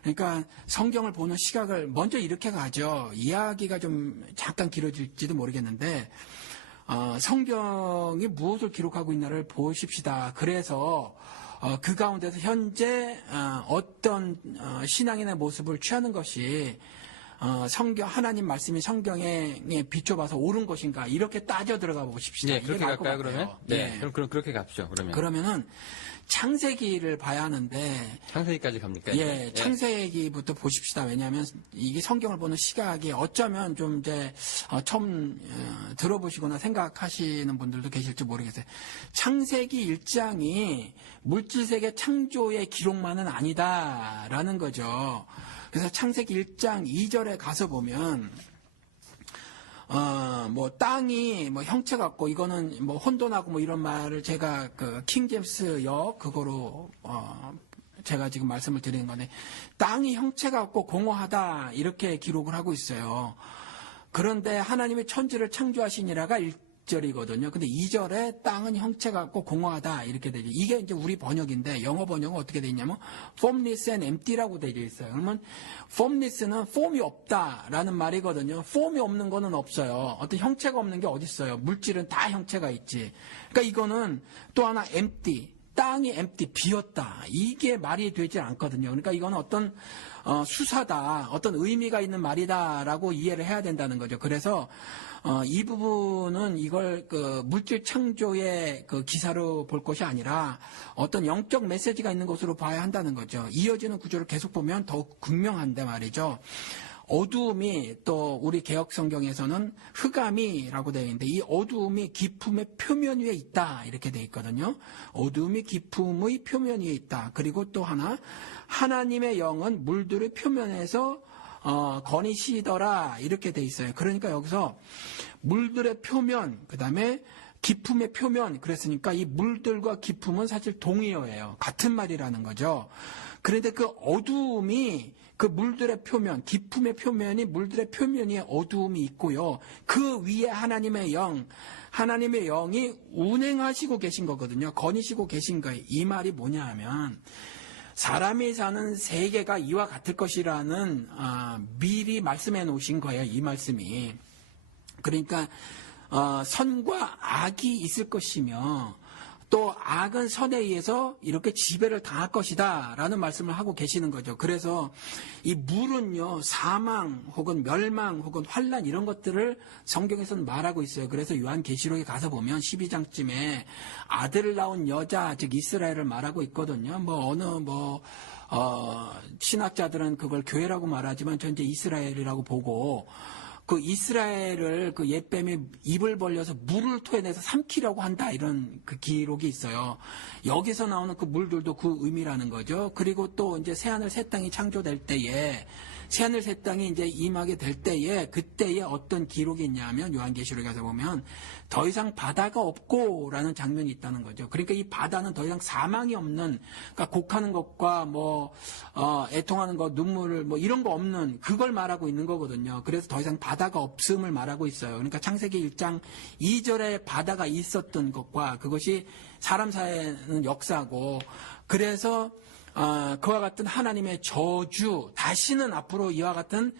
그러니까 성경을 보는 시각을 먼저 이렇게 가죠. 이야기가 좀 잠깐 길어질지도 모르겠는데, 성경이 무엇을 기록하고 있나를 보십시다. 그래서 그 가운데서 현재 어떤 신앙인의 모습을 취하는 것이 하나님 말씀이 성경에 비춰봐서 옳은 것인가 이렇게 따져 들어가 보십시다. 네, 그렇게 나을 것 갈까요, 같아요. 그러면? 네, 예. 그럼 그렇게 갑시죠, 그러면. 그러면은 창세기를 봐야 하는데, 창세기까지 갑니까? 예, 창세기부터 보십시다. 왜냐하면 이게 성경을 보는 시각이 어쩌면 좀 이제 처음 들어보시거나 생각하시는 분들도 계실지 모르겠어요. 창세기 1장이 물질세계 창조의 기록만은 아니다라는 거죠. 그래서 창세기 1장 2절에 가서 보면 땅이 형체 같고 이거는 혼돈하고 이런 말을 제가 킹제임스 그거로 제가 지금 말씀을 드리는 건데, 땅이 형체 같고 공허하다 이렇게 기록을 하고 있어요. 그런데 하나님의 천지를 창조하시니라가 1절이거든요. 근데 2절에 땅은 형체 같고 공허하다 이렇게 되죠. 이게 이제 우리 번역인데 영어 번역은 어떻게 되어 있냐면 formless and empty라고 되어 있어요. 그러면 formless는 form이 없다라는 말이거든요. form이 없는 거는 없어요. 어떤 형체가 없는 게 어디 있어요. 물질은 다 형체가 있지. 그러니까 이거는 또 하나 empty, 땅이 empty, 비었다. 이게 말이 되지 않거든요. 그러니까 이거는 어떤 수사다, 어떤 의미가 있는 말이다라고 이해를 해야 된다는 거죠. 그래서 이 부분은 이걸 물질 창조의 기사로 볼 것이 아니라 어떤 영적 메시지가 있는 것으로 봐야 한다는 거죠. 이어지는 구조를 계속 보면 더욱 극명한데 말이죠. 어두움이 또 우리 개혁 성경에서는 흑암이라고 되어 있는데 이 어두움이 기품의 표면 위에 있다 이렇게 되어 있거든요. 어두움이 기품의 표면 위에 있다. 그리고 또 하나 하나님의 영은 물들의 표면에서 거니시더라 이렇게 돼 있어요. 그러니까 여기서 물들의 표면, 그 다음에 기품의 표면, 그랬으니까 이 물들과 기품은 사실 동의어예요. 같은 말이라는 거죠. 그런데 그 어두움이 그 물들의 표면, 기품의 표면이 물들의 표면 위에 어두움이 있고요. 그 위에 하나님의 영이 운행하시고 계신 거거든요. 거니시고 계신 거예요. 이 말이 뭐냐 하면 사람이 사는 세계가 이와 같을 것이라는 미리 말씀해 놓으신 거예요. 이 말씀이. 그러니까 선과 악이 있을 것이며 또 악은 선에 의해서 이렇게 지배를 당할 것이다 라는 말씀을 하고 계시는 거죠. 그래서 이 물은요 사망 혹은 멸망 혹은 환란 이런 것들을 성경에서는 말하고 있어요. 그래서 요한계시록에 가서 보면 12장쯤에 아들을 낳은 여자 즉 이스라엘을 말하고 있거든요. 신학자들은 그걸 교회라고 말하지만 전 이제 이스라엘이라고 보고 그 이스라엘을 그 옛뱀이 입을 벌려서 물을 토해내서 삼키려고 한다 이런 그 기록이 있어요. 여기서 나오는 그 물들도 그 의미라는 거죠. 그리고 또 이제 새하늘 새 땅이 창조될 때에 새하늘 새 땅이 이제 임하게 될 때에 그때에 어떤 기록이 있냐면 요한계시록에 가서 보면 더 이상 바다가 없고라는 장면이 있다는 거죠. 그러니까 이 바다는 더 이상 사망이 없는, 그러니까 곡하는 것과 애통하는 것, 눈물을 이런 거 없는 그걸 말하고 있는 거거든요. 그래서 더 이상 바다가 없음을 말하고 있어요. 그러니까 창세기 1장 2절에 바다가 있었던 것과 그것이 사람 사이는 역사고, 그래서 그와 같은 하나님의 저주, 다시는 앞으로 이와 같은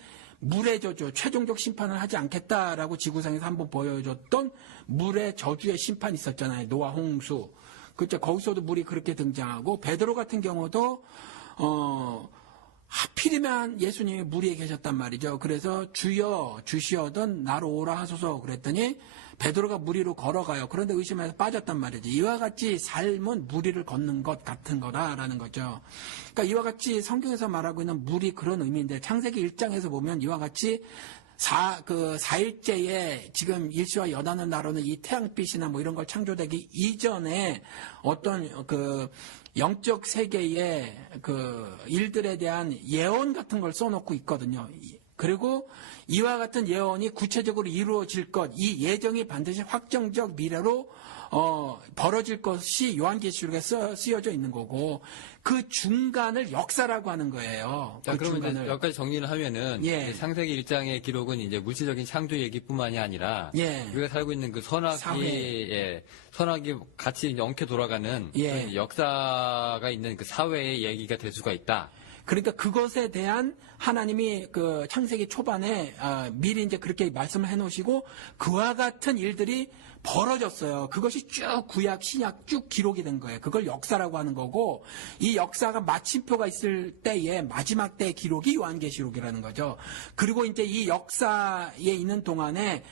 물의 저주, 최종적 심판을 하지 않겠다라고 지구상에서 한번 보여줬던 물의 저주의 심판이 있었잖아요. 노아 홍수. 그렇죠. 거기서도 물이 그렇게 등장하고, 베드로 같은 경우도 하필이면 예수님이 무리에 계셨단 말이죠. 그래서 주여 주시어든 나로 오라 하소서 그랬더니 베드로가 무리로 걸어가요. 그런데 의심해서 빠졌단 말이죠. 이와 같이 삶은 무리를 걷는 것 같은 거다라는 거죠. 그러니까 이와 같이 성경에서 말하고 있는 무리 그런 의미인데 창세기 1장에서 보면 이와 같이 4일째에 지금 일시와 연하는 나로는 이 태양빛이나 뭐 이런 걸 창조되기 이전에 어떤 영적 세계의 일들에 대한 예언 같은 걸 써놓고 있거든요. 그리고 이와 같은 예언이 구체적으로 이루어질 것, 이 예정이 반드시 확정적 미래로 벌어질 것이 요한계시록에 쓰여져 있는 거고 그 중간을 역사라고 하는 거예요. 자, 그러면 이제 여기까지 정리를 하면은 예. 창세기 1장의 기록은 이제 물질적인 창조 얘기뿐만이 아니라 예. 우리가 살고 있는 그 선악이 같이 이제 엉켜 돌아가는 예. 그런 역사가 있는 그 사회의 얘기가 될 수가 있다. 그러니까 그것에 대한 하나님이 창세기 초반에 미리 이제 그렇게 말씀을 해놓으시고 그와 같은 일들이 벌어졌어요. 그것이 쭉 구약, 신약 쭉 기록이 된 거예요. 그걸 역사라고 하는 거고 이 역사가 마침표가 있을 때의 마지막 때의 기록이 요한계시록이라는 거죠. 그리고 이제 이 역사에 있는 동안에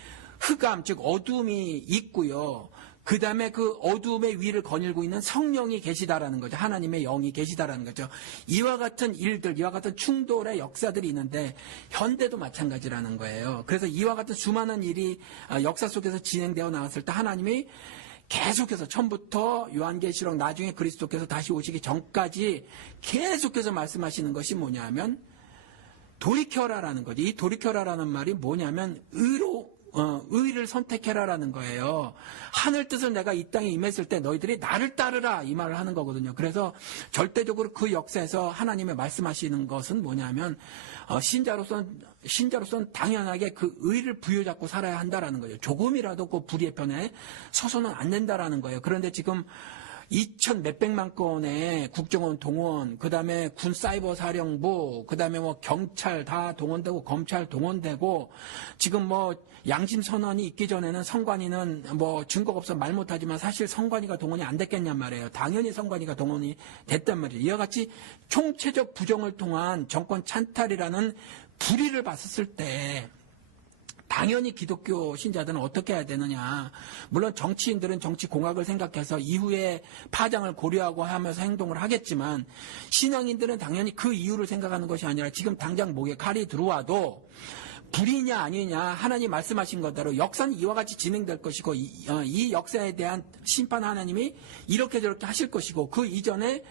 흑암, 즉 어둠이 있고요. 그 다음에 그 어둠의 위를 거닐고 있는 성령이 계시다라는 거죠. 하나님의 영이 계시다라는 거죠. 이와 같은 일들, 이와 같은 충돌의 역사들이 있는데 현대도 마찬가지라는 거예요. 그래서 이와 같은 수많은 일이 역사 속에서 진행되어 나왔을 때 하나님이 계속해서 처음부터 요한계시록 나중에 그리스도께서 다시 오시기 전까지 계속해서 말씀하시는 것이 뭐냐면 돌이켜라라는 거죠. 이 돌이켜라라는 말이 뭐냐면 의를 선택해라라는 거예요. 하늘 뜻을 내가 이 땅에 임했을 때 너희들이 나를 따르라 이 말을 하는 거거든요. 그래서 절대적으로 그 역사에서 하나님의 말씀하시는 것은 뭐냐면 신자로서는 당연하게 그 의를 부여잡고 살아야 한다라는 거죠. 조금이라도 그 불의의 편에 서서는 안 된다라는 거예요. 그런데 지금 2천 몇백만 건의 국정원 동원, 그 다음에 군 사이버 사령부, 그 다음에 뭐 경찰 다 동원되고 검찰 동원되고 지금 뭐 양심 선언이 있기 전에는 선관위는 뭐 증거가 없어 말 못하지만 사실 선관위가 동원이 안 됐겠냔 말이에요. 당연히 선관위가 동원이 됐단 말이에요. 이와 같이 총체적 부정을 통한 정권 찬탈이라는 불의를 봤었을 때 당연히 기독교 신자들은 어떻게 해야 되느냐. 물론 정치인들은 정치 공학을 생각해서 이후에 파장을 고려하고 하면서 행동을 하겠지만 신앙인들은 당연히 그 이유를 생각하는 것이 아니라 지금 당장 목에 칼이 들어와도 불이냐 아니냐 하나님 말씀하신 것대로 역사는 이와 같이 진행될 것이고 이 역사에 대한 심판 하나님이 이렇게 저렇게 하실 것이고 그 이전에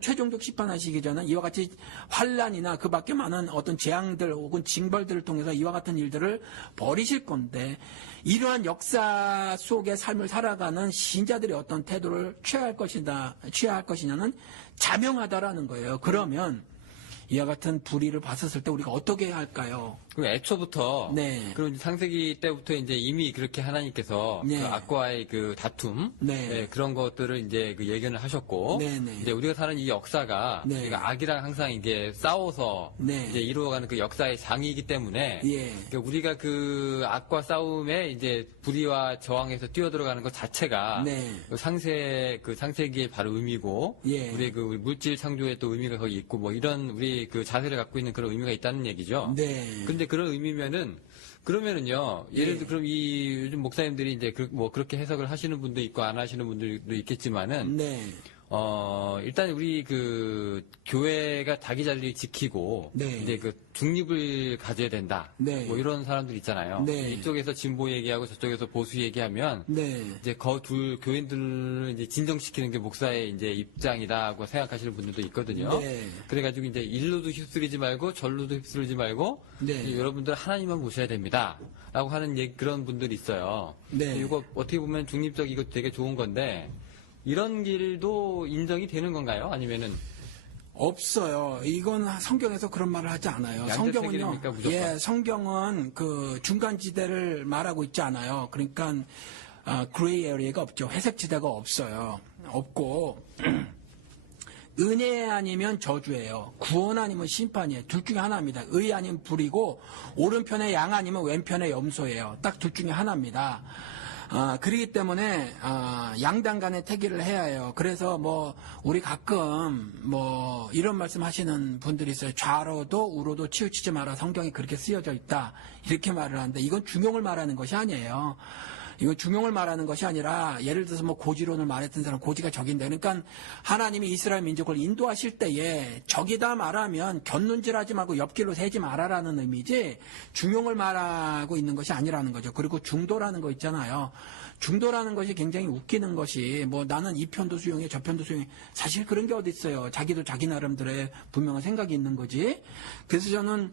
최종적 심판하시기 전에 이와 같이 환란이나 그 밖에 많은 어떤 재앙들 혹은 징벌들을 통해서 이와 같은 일들을 벌이실 건데 이러한 역사 속의 삶을 살아가는 신자들이 어떤 태도를 취해야 할 것이냐는 자명하다라는 거예요. 그러면 이와 같은 불의를 봤었을 때 우리가 어떻게 해야 할까요? 그 애초부터 네. 그럼 창세기 때부터 이제 이미 그렇게 하나님께서 네. 그 악과의 그 다툼 네. 그런 것들을 이제 그 예견을 하셨고 네, 네. 이제 우리가 사는 이 역사가 네. 우리가 악이랑 항상 이게 싸워서 네. 이제 이루어가는 그 역사의 장이기 때문에 예. 그러니까 우리가 그 악과 싸움에 이제 불의와 저항해서 뛰어들어가는 것 자체가 네. 그 창세기의 바로 의미고 예. 우리의 그 물질 창조에 또 의미가 거기 있고 뭐 이런 우리 그 자세를 갖고 있는 그런 의미가 있다는 얘기죠. 네. 근데 그런 의미면은 그러면은요. 예를 들어 그럼 이 요즘 목사님들이 이제 뭐 그렇게 해석을 하시는 분도 있고 안 하시는 분들도 있겠지만은 네. 일단 우리 그 교회가 자기 자리를 지키고 네. 이제 그 중립을 가져야 된다. 네. 뭐 이런 사람들 있잖아요. 네. 이쪽에서 진보 얘기하고 저쪽에서 보수 얘기하면 네. 이제 둘 교인들을 이제 진정시키는 게 목사의 이제 입장이다고 생각하시는 분들도 있거든요. 네. 그래가지고 이제 일로도 휩쓸리지 말고 절로도 휩쓸리지 말고 네. 여러분들 하나님만 보셔야 됩니다. 라고 하는 그런 분들이 있어요. 네. 이거 어떻게 보면 중립적이고 되게 좋은 건데 이런 길도 인정이 되는 건가요? 아니면은 없어요. 이건 성경에서 그런 말을 하지 않아요. 양자 성경은요. 체결입니까, 무조건? 예, 성경은 그 중간지대를 말하고 있지 않아요. 그러니까 그레이 에리어가 없죠. 회색지대가 없어요. 없고 은혜 아니면 저주예요. 구원 아니면 심판이에요. 둘 중에 하나입니다. 의 아니면 불이고 오른편에 양 아니면 왼편에 염소예요. 딱 둘 중에 하나입니다. 그렇기 때문에 양당 간에 태기를 해야 해요. 그래서 뭐 우리 가끔 뭐 이런 말씀하시는 분들이 있어요. 좌로도 우로도 치우치지 마라. 성경이 그렇게 쓰여져 있다. 이렇게 말을 하는데 이건 중용을 말하는 것이 아니에요. 이건 중용을 말하는 것이 아니라 예를 들어서 뭐 고지론을 말했던 사람 고지가 적인데 그러니까 하나님이 이스라엘 민족을 인도하실 때에 적이다 말하면 곁눈질하지 말고 옆길로 새지 마라라는 의미지 중용을 말하고 있는 것이 아니라는 거죠. 그리고 중도라는 거 있잖아요. 중도라는 것이 굉장히 웃기는 것이 뭐 나는 이 편도 수용해 저 편도 수용해 사실 그런 게 어디 있어요. 자기도 자기 나름대로의 분명한 생각이 있는 거지. 그래서 저는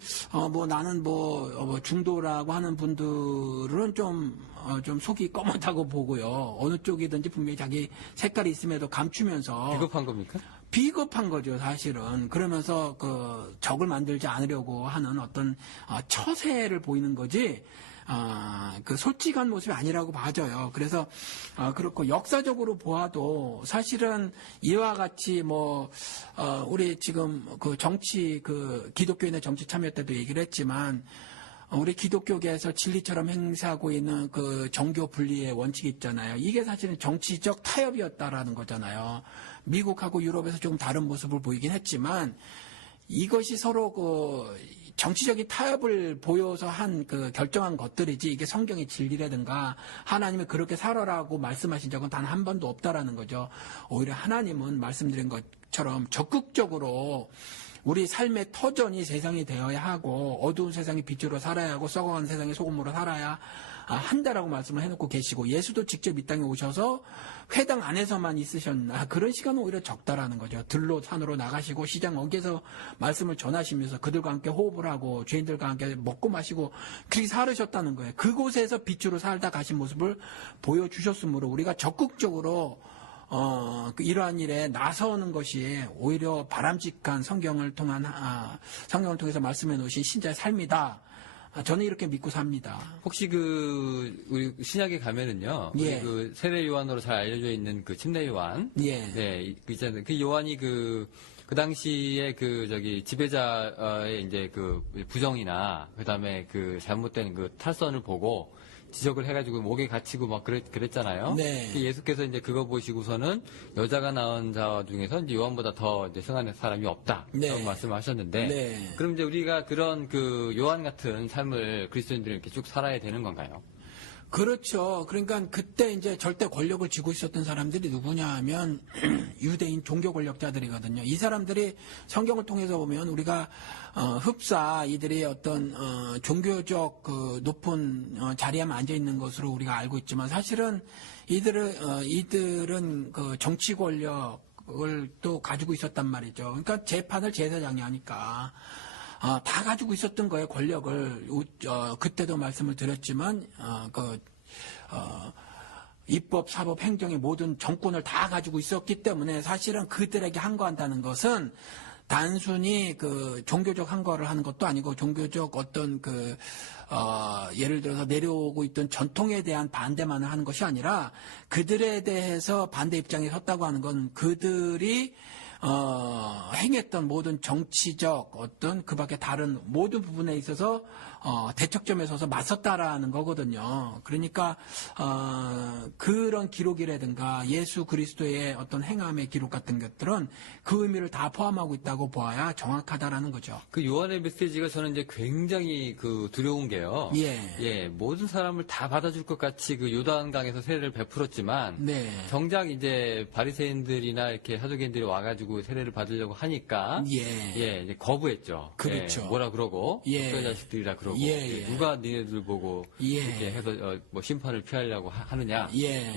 뭐 나는 뭐 중도라고 하는 분들은 좀 속이 검었다고 보고요. 어느 쪽이든지 분명히 자기 색깔이 있음에도 감추면서 비겁한 겁니까? 비겁한 거죠, 사실은. 그러면서 그 적을 만들지 않으려고 하는 어떤 처세를 보이는 거지. 그 솔직한 모습이 아니라고 봐져요. 그래서 그렇고 역사적으로 보아도 사실은 이와 같이 뭐 우리 지금 그 정치 그 기독교인의 정치 참여 때도 얘기를 했지만 우리 기독교계에서 진리처럼 행사하고 있는 그 정교 분리의 원칙이 있잖아요. 이게 사실은 정치적 타협이었다라는 거잖아요. 미국하고 유럽에서 조금 다른 모습을 보이긴 했지만 이것이 서로 그 정치적인 타협을 보여서 한 그 결정한 것들이지 이게 성경의 진리라든가 하나님이 그렇게 살아라고 말씀하신 적은 단 한 번도 없다라는 거죠. 오히려 하나님은 말씀드린 것처럼 적극적으로 우리 삶의 터전이 세상이 되어야 하고 어두운 세상이 빛으로 살아야 하고 썩어가는 세상이 소금으로 살아야 한다라고 말씀을 해놓고 계시고 예수도 직접 이 땅에 오셔서 회당 안에서만 있으셨나 그런 시간은 오히려 적다라는 거죠. 들로 산으로 나가시고 시장 어귀에서 말씀을 전하시면서 그들과 함께 호흡을 하고 죄인들과 함께 먹고 마시고 그렇게 살으셨다는 거예요. 그곳에서 빛으로 살다 가신 모습을 보여주셨으므로 우리가 적극적으로 이러한 일에 나서는 것이 오히려 바람직한 성경을 통해서 말씀해 놓으신 신자의 삶이다. 저는 이렇게 믿고 삽니다. 혹시 우리 신약에 가면은요. 예. 우리 그 세례 요한으로 잘 알려져 있는 그 침례 요한. 예. 네, 있잖아요. 그 요한이 그 당시에 지배자의 이제 그 부정이나 그 다음에 그 잘못된 그 탈선을 보고 지적을 해가지고 목에 갇히고 막 그랬잖아요. 네. 예수께서 이제 그거 보시고서는 여자가 낳은 자 중에서 이제 요한보다 더 이제 승한 사람이 없다. 네. 라고 말씀하셨는데. 네. 그럼 이제 우리가 그런 그 요한 같은 삶을 그리스도인들이 이렇게 쭉 살아야 되는 건가요? 그렇죠. 그러니까 그때 이제 절대 권력을 쥐고 있었던 사람들이 누구냐 하면 유대인 종교 권력자들이거든요. 이 사람들이 성경을 통해서 보면 우리가 흡사 이들이 어떤 종교적 그 높은 자리에만 앉아 있는 것으로 우리가 알고 있지만 사실은 이들은 그 정치 권력을 또 가지고 있었단 말이죠. 그러니까 재판을 제사장이 하니까. 다 가지고 있었던 거예요, 권력을. 그때도 말씀을 드렸지만, 입법, 사법, 행정의 모든 정권을 다 가지고 있었기 때문에 사실은 그들에게 항거한다는 것은 단순히 그 종교적 항거를 하는 것도 아니고 종교적 어떤 예를 들어서 내려오고 있던 전통에 대한 반대만을 하는 것이 아니라 그들에 대해서 반대 입장에 섰다고 하는 건 그들이 행했던 모든 정치적 어떤 그 밖에 다른 모든 부분에 있어서 대척점에 서서 맞섰다라는 거거든요. 그러니까 그런 기록이라든가 예수 그리스도의 어떤 행함의 기록 같은 것들은 그 의미를 다 포함하고 있다고 보아야 정확하다라는 거죠. 그 요한의 메시지가 저는 이제 굉장히 그 두려운 게요. 예. 모든 사람을 다 받아줄 것 같이 그 요단강에서 세례를 베풀었지만 네. 정작 이제 바리새인들이나 이렇게 사두개인들이 와가지고 세례를 받으려고 하니까 이제 거부했죠. 그렇죠. 뭐라 그러고 그 자식들이라 그러고 누가 니네들 보고 이렇게 해서 뭐 심판을 피하려고 하느냐.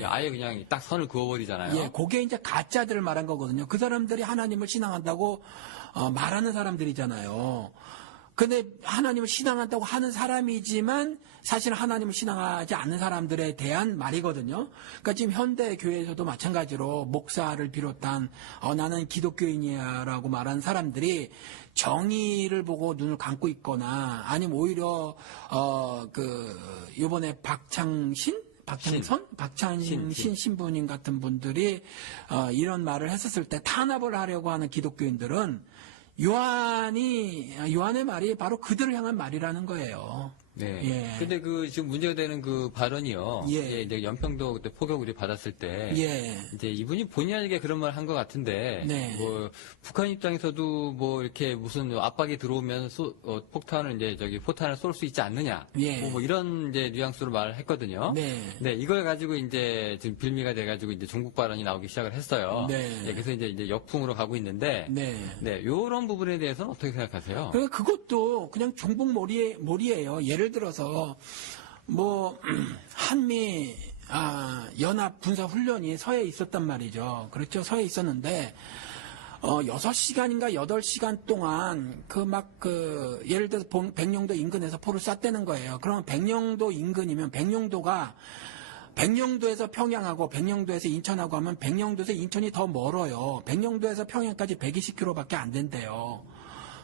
아예 그냥 딱 선을 그어버리잖아요. 그게 이제 가짜들을 말한 거거든요. 그 사람들이 하나님을 신앙한다고 말하는 사람들이잖아요. 근데 하나님을 신앙한다고 하는 사람이지만 사실 하나님을 신앙하지 않는 사람들에 대한 말이거든요. 그러니까 지금 현대 교회에서도 마찬가지로 목사를 비롯한 나는 기독교인이야라고 말하는 사람들이 정의를 보고 눈을 감고 있거나 아니면 오히려 이번에 박창신 신부님 같은 분들이 이런 말을 했었을 때 탄압을 하려고 하는 기독교인들은 요한의 말이 바로 그들을 향한 말이라는 거예요. 네. 예. 근데 그 지금 문제가 되는 그 발언이요. 예. 이제 연평도 그때 포격 우리 받았을 때 예. 이제 이분이 본의 아니게 그런 말 한 것 같은데 네. 뭐 북한 입장에서도 뭐 이렇게 무슨 압박이 들어오면 폭탄을 이제 포탄을 쏠 수 있지 않느냐. 예. 뭐 이런 이제 뉘앙스로 말을 했거든요. 네. 네, 이걸 가지고 이제 지금 빌미가 돼가지고 이제 종북 발언이 나오기 시작을 했어요. 네. 그래서 이제 역풍으로 가고 있는데 네. 네, 요런 부분에 대해서는 어떻게 생각하세요? 그러니까 그것도 그냥 종북 몰이에요. 예를 들어서 뭐 한미 연합 군사 훈련이 서해에 있었단 말이죠. 그렇죠. 서해에 있었는데 6시간인가 8시간 동안 예를 들어서 백령도 인근에서 포를 쐈다는 거예요. 그러면 백령도 인근이면 백령도에서 평양하고 백령도에서 인천하고 하면 백령도에서 인천이 더 멀어요. 백령도에서 평양까지 120km밖에 안 된대요.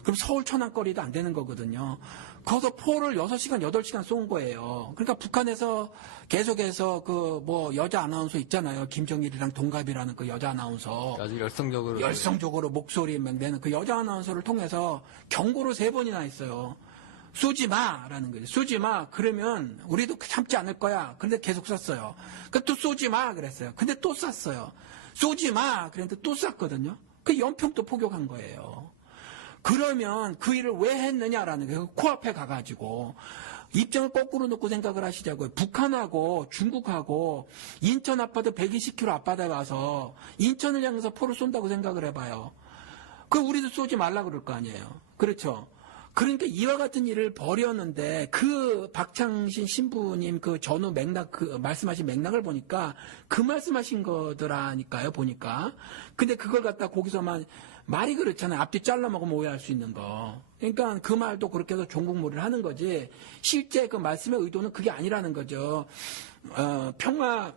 그럼 서울 천안거리도 안 되는 거거든요. 거기서 포를 6시간, 8시간 쏜 거예요. 그러니까 북한에서 계속해서 여자 아나운서 있잖아요. 김정일이랑 동갑이라는 그 여자 아나운서. 아주 열성적으로 목소리 내는 그 여자 아나운서를 통해서 경고를 3번이나 했어요. 쏘지 마라는 거죠. 쏘지 마. 그러면 우리도 참지 않을 거야. 근데 계속 쐈어요. 또 쏘지 마 그랬어요. 근데 또 쐈어요. 쏘지 마. 그랬는데 또 쐈거든요. 그 연평도 포격한 거예요. 그러면 그 일을 왜 했느냐라는 거예요. 코앞에 가가지고. 입장을 거꾸로 놓고 생각을 하시자고요. 북한하고 중국하고 인천 앞바다 120km 앞바다에 가서 인천을 향해서 포를 쏜다고 생각을 해봐요. 우리도 쏘지 말라 그럴 거 아니에요. 그렇죠. 그러니까 이와 같은 일을 벌였는데 그 박창신 신부님 그 전후 맥락 말씀하신 맥락을 보니까 그 말씀하신 거더라니까요. 보니까. 근데 그걸 갖다 거기서만 말이 그렇잖아요. 앞뒤 잘라 먹으면 오해할 수 있는 거. 그러니까 그 말도 그렇게 해서 종북몰이를 하는 거지. 실제 그 말씀의 의도는 그게 아니라는 거죠. 평화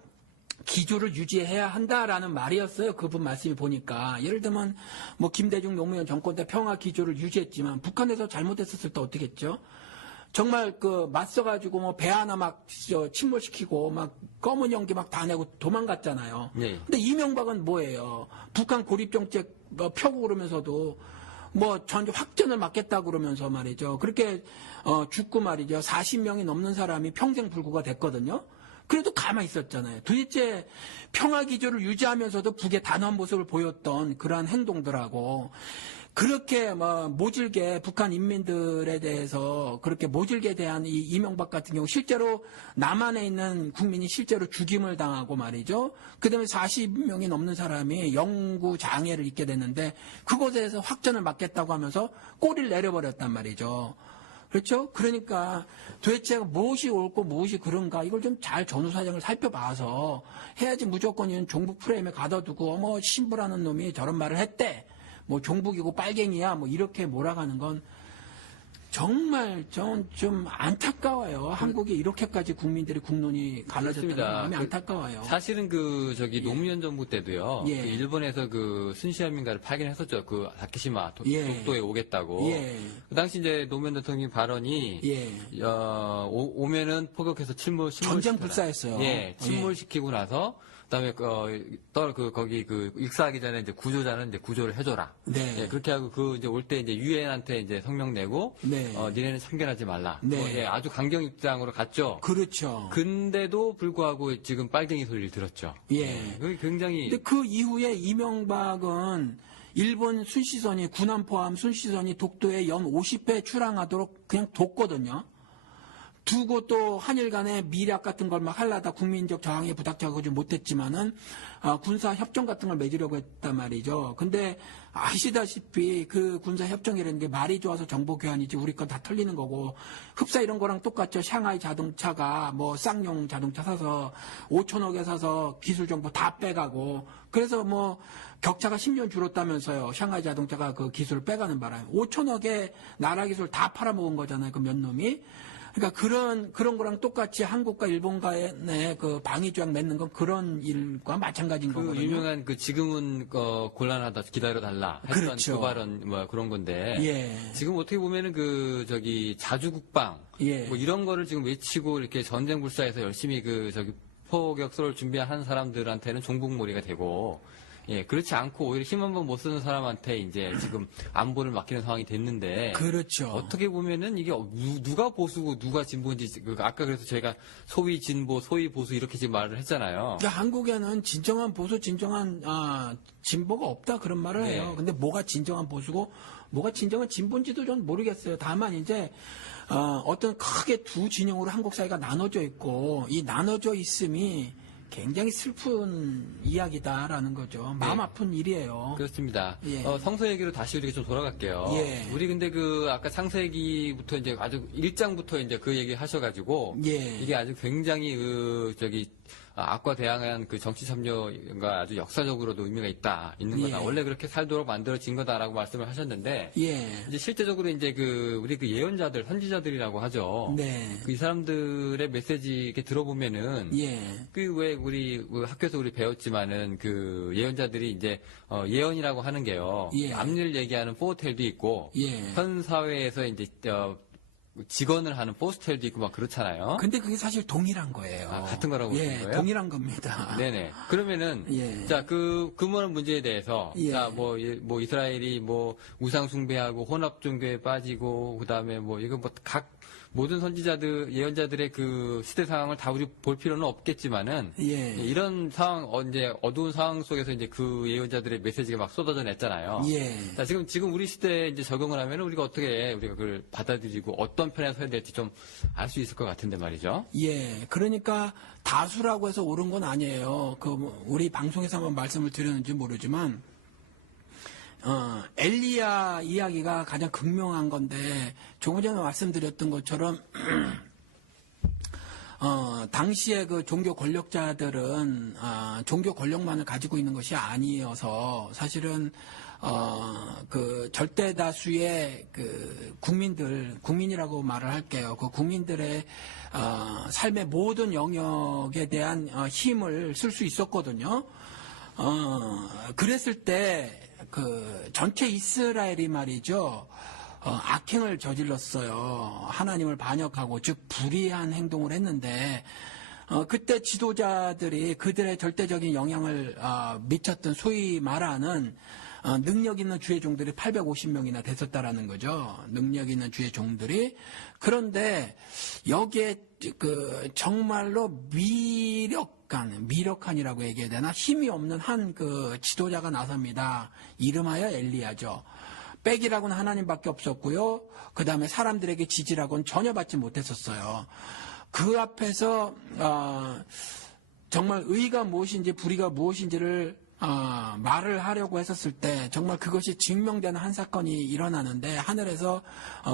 기조를 유지해야 한다라는 말이었어요. 그분 말씀이 보니까. 예를 들면 김대중 노무현 정권 때 평화 기조를 유지했지만 북한에서 잘못했었을 때 어떻게 했죠? 정말 맞서가지고 배 하나 침몰시키고 검은 연기 다 내고 도망갔잖아요. 네. 근데 이명박은 뭐예요? 북한 고립정책 펴고 그러면서도 전혀 확전을 막겠다 그러면서 말이죠. 그렇게 죽고 말이죠. 40명이 넘는 사람이 평생 불구가 됐거든요. 그래도 가만히 있었잖아요. 도대체 평화 기조를 유지하면서도 북의 단호한 모습을 보였던 그러한 행동들하고 그렇게 모질게 북한 인민들에 대해서 그렇게 모질게 대한 이 이명박 같은 경우 실제로 남한에 있는 국민이 실제로 죽임을 당하고 말이죠. 그다음에 40명이 넘는 사람이 영구 장애를 입게 됐는데 그곳에서 확전을 막겠다고 하면서 꼬리를 내려버렸단 말이죠. 그렇죠? 그러니까 도대체 무엇이 옳고 무엇이 그런가 이걸 좀 잘 전후사정을 살펴봐서 해야지 무조건 이런 종북 프레임에 가둬두고 신부라는 놈이 저런 말을 했대. 종북이고 빨갱이야 이렇게 몰아가는 건 정말 좀 안타까워요. 한국이 이렇게까지 국민들이 국론이 갈라졌다는 마음이 안타까워요. 사실은 노무현 정부 때도요. 예. 일본에서 순시아민가를 파견했었죠. 다케시마 독도에 오겠다고. 예. 그 당시 이제 노무현 대통령 발언이 오면은 포격해서 전쟁 불사했어요. 예, 침몰시키고 나서 그다음에 거기 익사하기 전에 이제 구조자는 이제 구조를 해줘라. 네. 예, 그렇게 하고 이제 올 때 이제 유엔한테 이제 성명 내고 네. 니네는 참견하지 말라. 네. 아주 강경 입장으로 갔죠. 그렇죠. 근데도 불구하고 지금 빨갱이 소리를 들었죠. 예. 그게 굉장히. 근데 그 이후에 이명박은 일본 순시선이 군함 포함 순시선이 독도에 연 50회 출항하도록 그냥 뒀거든요. 두고 또 한일 간의 미략 같은 걸 하려다 국민적 저항에 부닥쳐가지 못했지만은 군사 협정 같은 걸 맺으려고 했단 말이죠. 근데 아시다시피 그 군사 협정이라는 게 말이 좋아서 정보 교환이지 우리 건 다 털리는 거고 흡사 이런 거랑 똑같죠. 샹하이 자동차가 쌍용 자동차 사서 5천억에 사서 기술 정보 다 빼가고 그래서 격차가 10년 줄었다면서요. 샹하이 자동차가 그 기술을 빼가는 바람에 5천억에 나라 기술 다 팔아먹은 거잖아요. 그 몇 놈이. 그러니까 그런 거랑 똑같이 한국과 일본과의 방위조약 맺는 건 그런 일과 마찬가지인 거거든요. 유명한 지금은 곤란하다 기다려달라 했던 그렇죠. 그 발언 그런 건데 예. 지금 어떻게 보면은 자주국방 예. 이런 거를 지금 외치고 이렇게 전쟁 불사에서 열심히 포격소를 준비하는 사람들한테는 종북몰이가 되고 예, 그렇지 않고 오히려 힘 한 번 못 쓰는 사람한테 이제 지금 안보를 맡기는 상황이 됐는데. 그렇죠. 어떻게 보면은 이게 누가 보수고 누가 진보인지, 아까 그래서 제가 소위 진보, 소위 보수 이렇게 지금 말을 했잖아요. 그러니까 한국에는 진정한 보수, 진정한 진보가 없다 그런 말을 네. 해요. 근데 뭐가 진정한 보수고 뭐가 진정한 진보인지도 전 모르겠어요. 다만 이제 어떤 크게 두 진영으로 한국 사회가 나눠져 있고 이 나눠져 있음이 굉장히 슬픈 이야기다라는 거죠. 마음 네. 아픈 일이에요. 그렇습니다. 예. 성서 얘기로 다시 우리가 좀 돌아갈게요. 예. 우리 근데 아까 창세기부터 이제 아주 1장부터 이제 그 얘기 하셔가지고. 예. 이게 아주 굉장히 악과 대항한 그 정치 참여가 아주 역사적으로도 의미가 있는 예. 거다. 원래 그렇게 살도록 만들어진 거다라고 말씀을 하셨는데. 예. 이제 실제적으로 이제 우리 예언자들, 선지자들이라고 하죠. 네. 이 사람들의 메시지 이렇게 들어보면은. 예. 왜 우리 학교에서 우리 배웠지만은 예언자들이 이제 예언이라고 하는 게요. 예. 앞일 얘기하는 포어텔도 있고. 예. 현 사회에서 이제 직언을 하는 포스텔도 있고 막 그렇잖아요. 근데 그게 사실 동일한 거예요. 같은 거라고 예, 보시는 거예요? 동일한 겁니다. 네네. 그러면은 예. 자, 근무하는 문제에 대해서 예. 자, 이스라엘이 우상 숭배하고 혼합 종교에 빠지고 그다음에 이거 모든 선지자들, 예언자들의 그 시대 상황을 다 우리 볼 필요는 없겠지만은 예. 이런 상황, 이제 어두운 상황 속에서 이제 그 예언자들의 메시지가 막 쏟아져 냈잖아요. 예. 자, 지금 우리 시대에 이제 적용을 하면 우리가 그걸 받아들이고 어떤 편에 서야 될지 좀 알 수 있을 것 같은데 말이죠. 예, 그러니까 다수라고 해서 옳은 건 아니에요. 우리 방송에서 한번 말씀을 드렸는지 모르지만, 엘리야 이야기가 가장 극명한 건데, 조금 전에 말씀드렸던 것처럼, 당시에 그 종교 권력자들은, 종교 권력만을 가지고 있는 것이 아니어서, 사실은, 절대 다수의 국민이라고 말을 할게요. 그 국민들의, 삶의 모든 영역에 대한 힘을 쓸 수 있었거든요. 그랬을 때, 전체 이스라엘이 말이죠. 악행을 저질렀어요. 하나님을 반역하고, 즉, 불의한 행동을 했는데, 그때 지도자들이 그들의 절대적인 영향을 미쳤던 소위 말하는 능력 있는 주의 종들이 850명이나 됐었다라는 거죠. 능력 있는 주의 종들이. 그런데 여기에 정말로 미력한이라고 얘기해야 되나? 힘이 없는 한 지도자가 나섭니다. 이름하여 엘리야죠. 백이라고는 하나님밖에 없었고요. 그 다음에 사람들에게 지지라고는 전혀 받지 못했었어요. 그 앞에서 정말 의가 무엇인지 불의가 무엇인지를 말을 하려고 했었을 때 정말 그것이 증명되는 한 사건이 일어나는데 하늘에서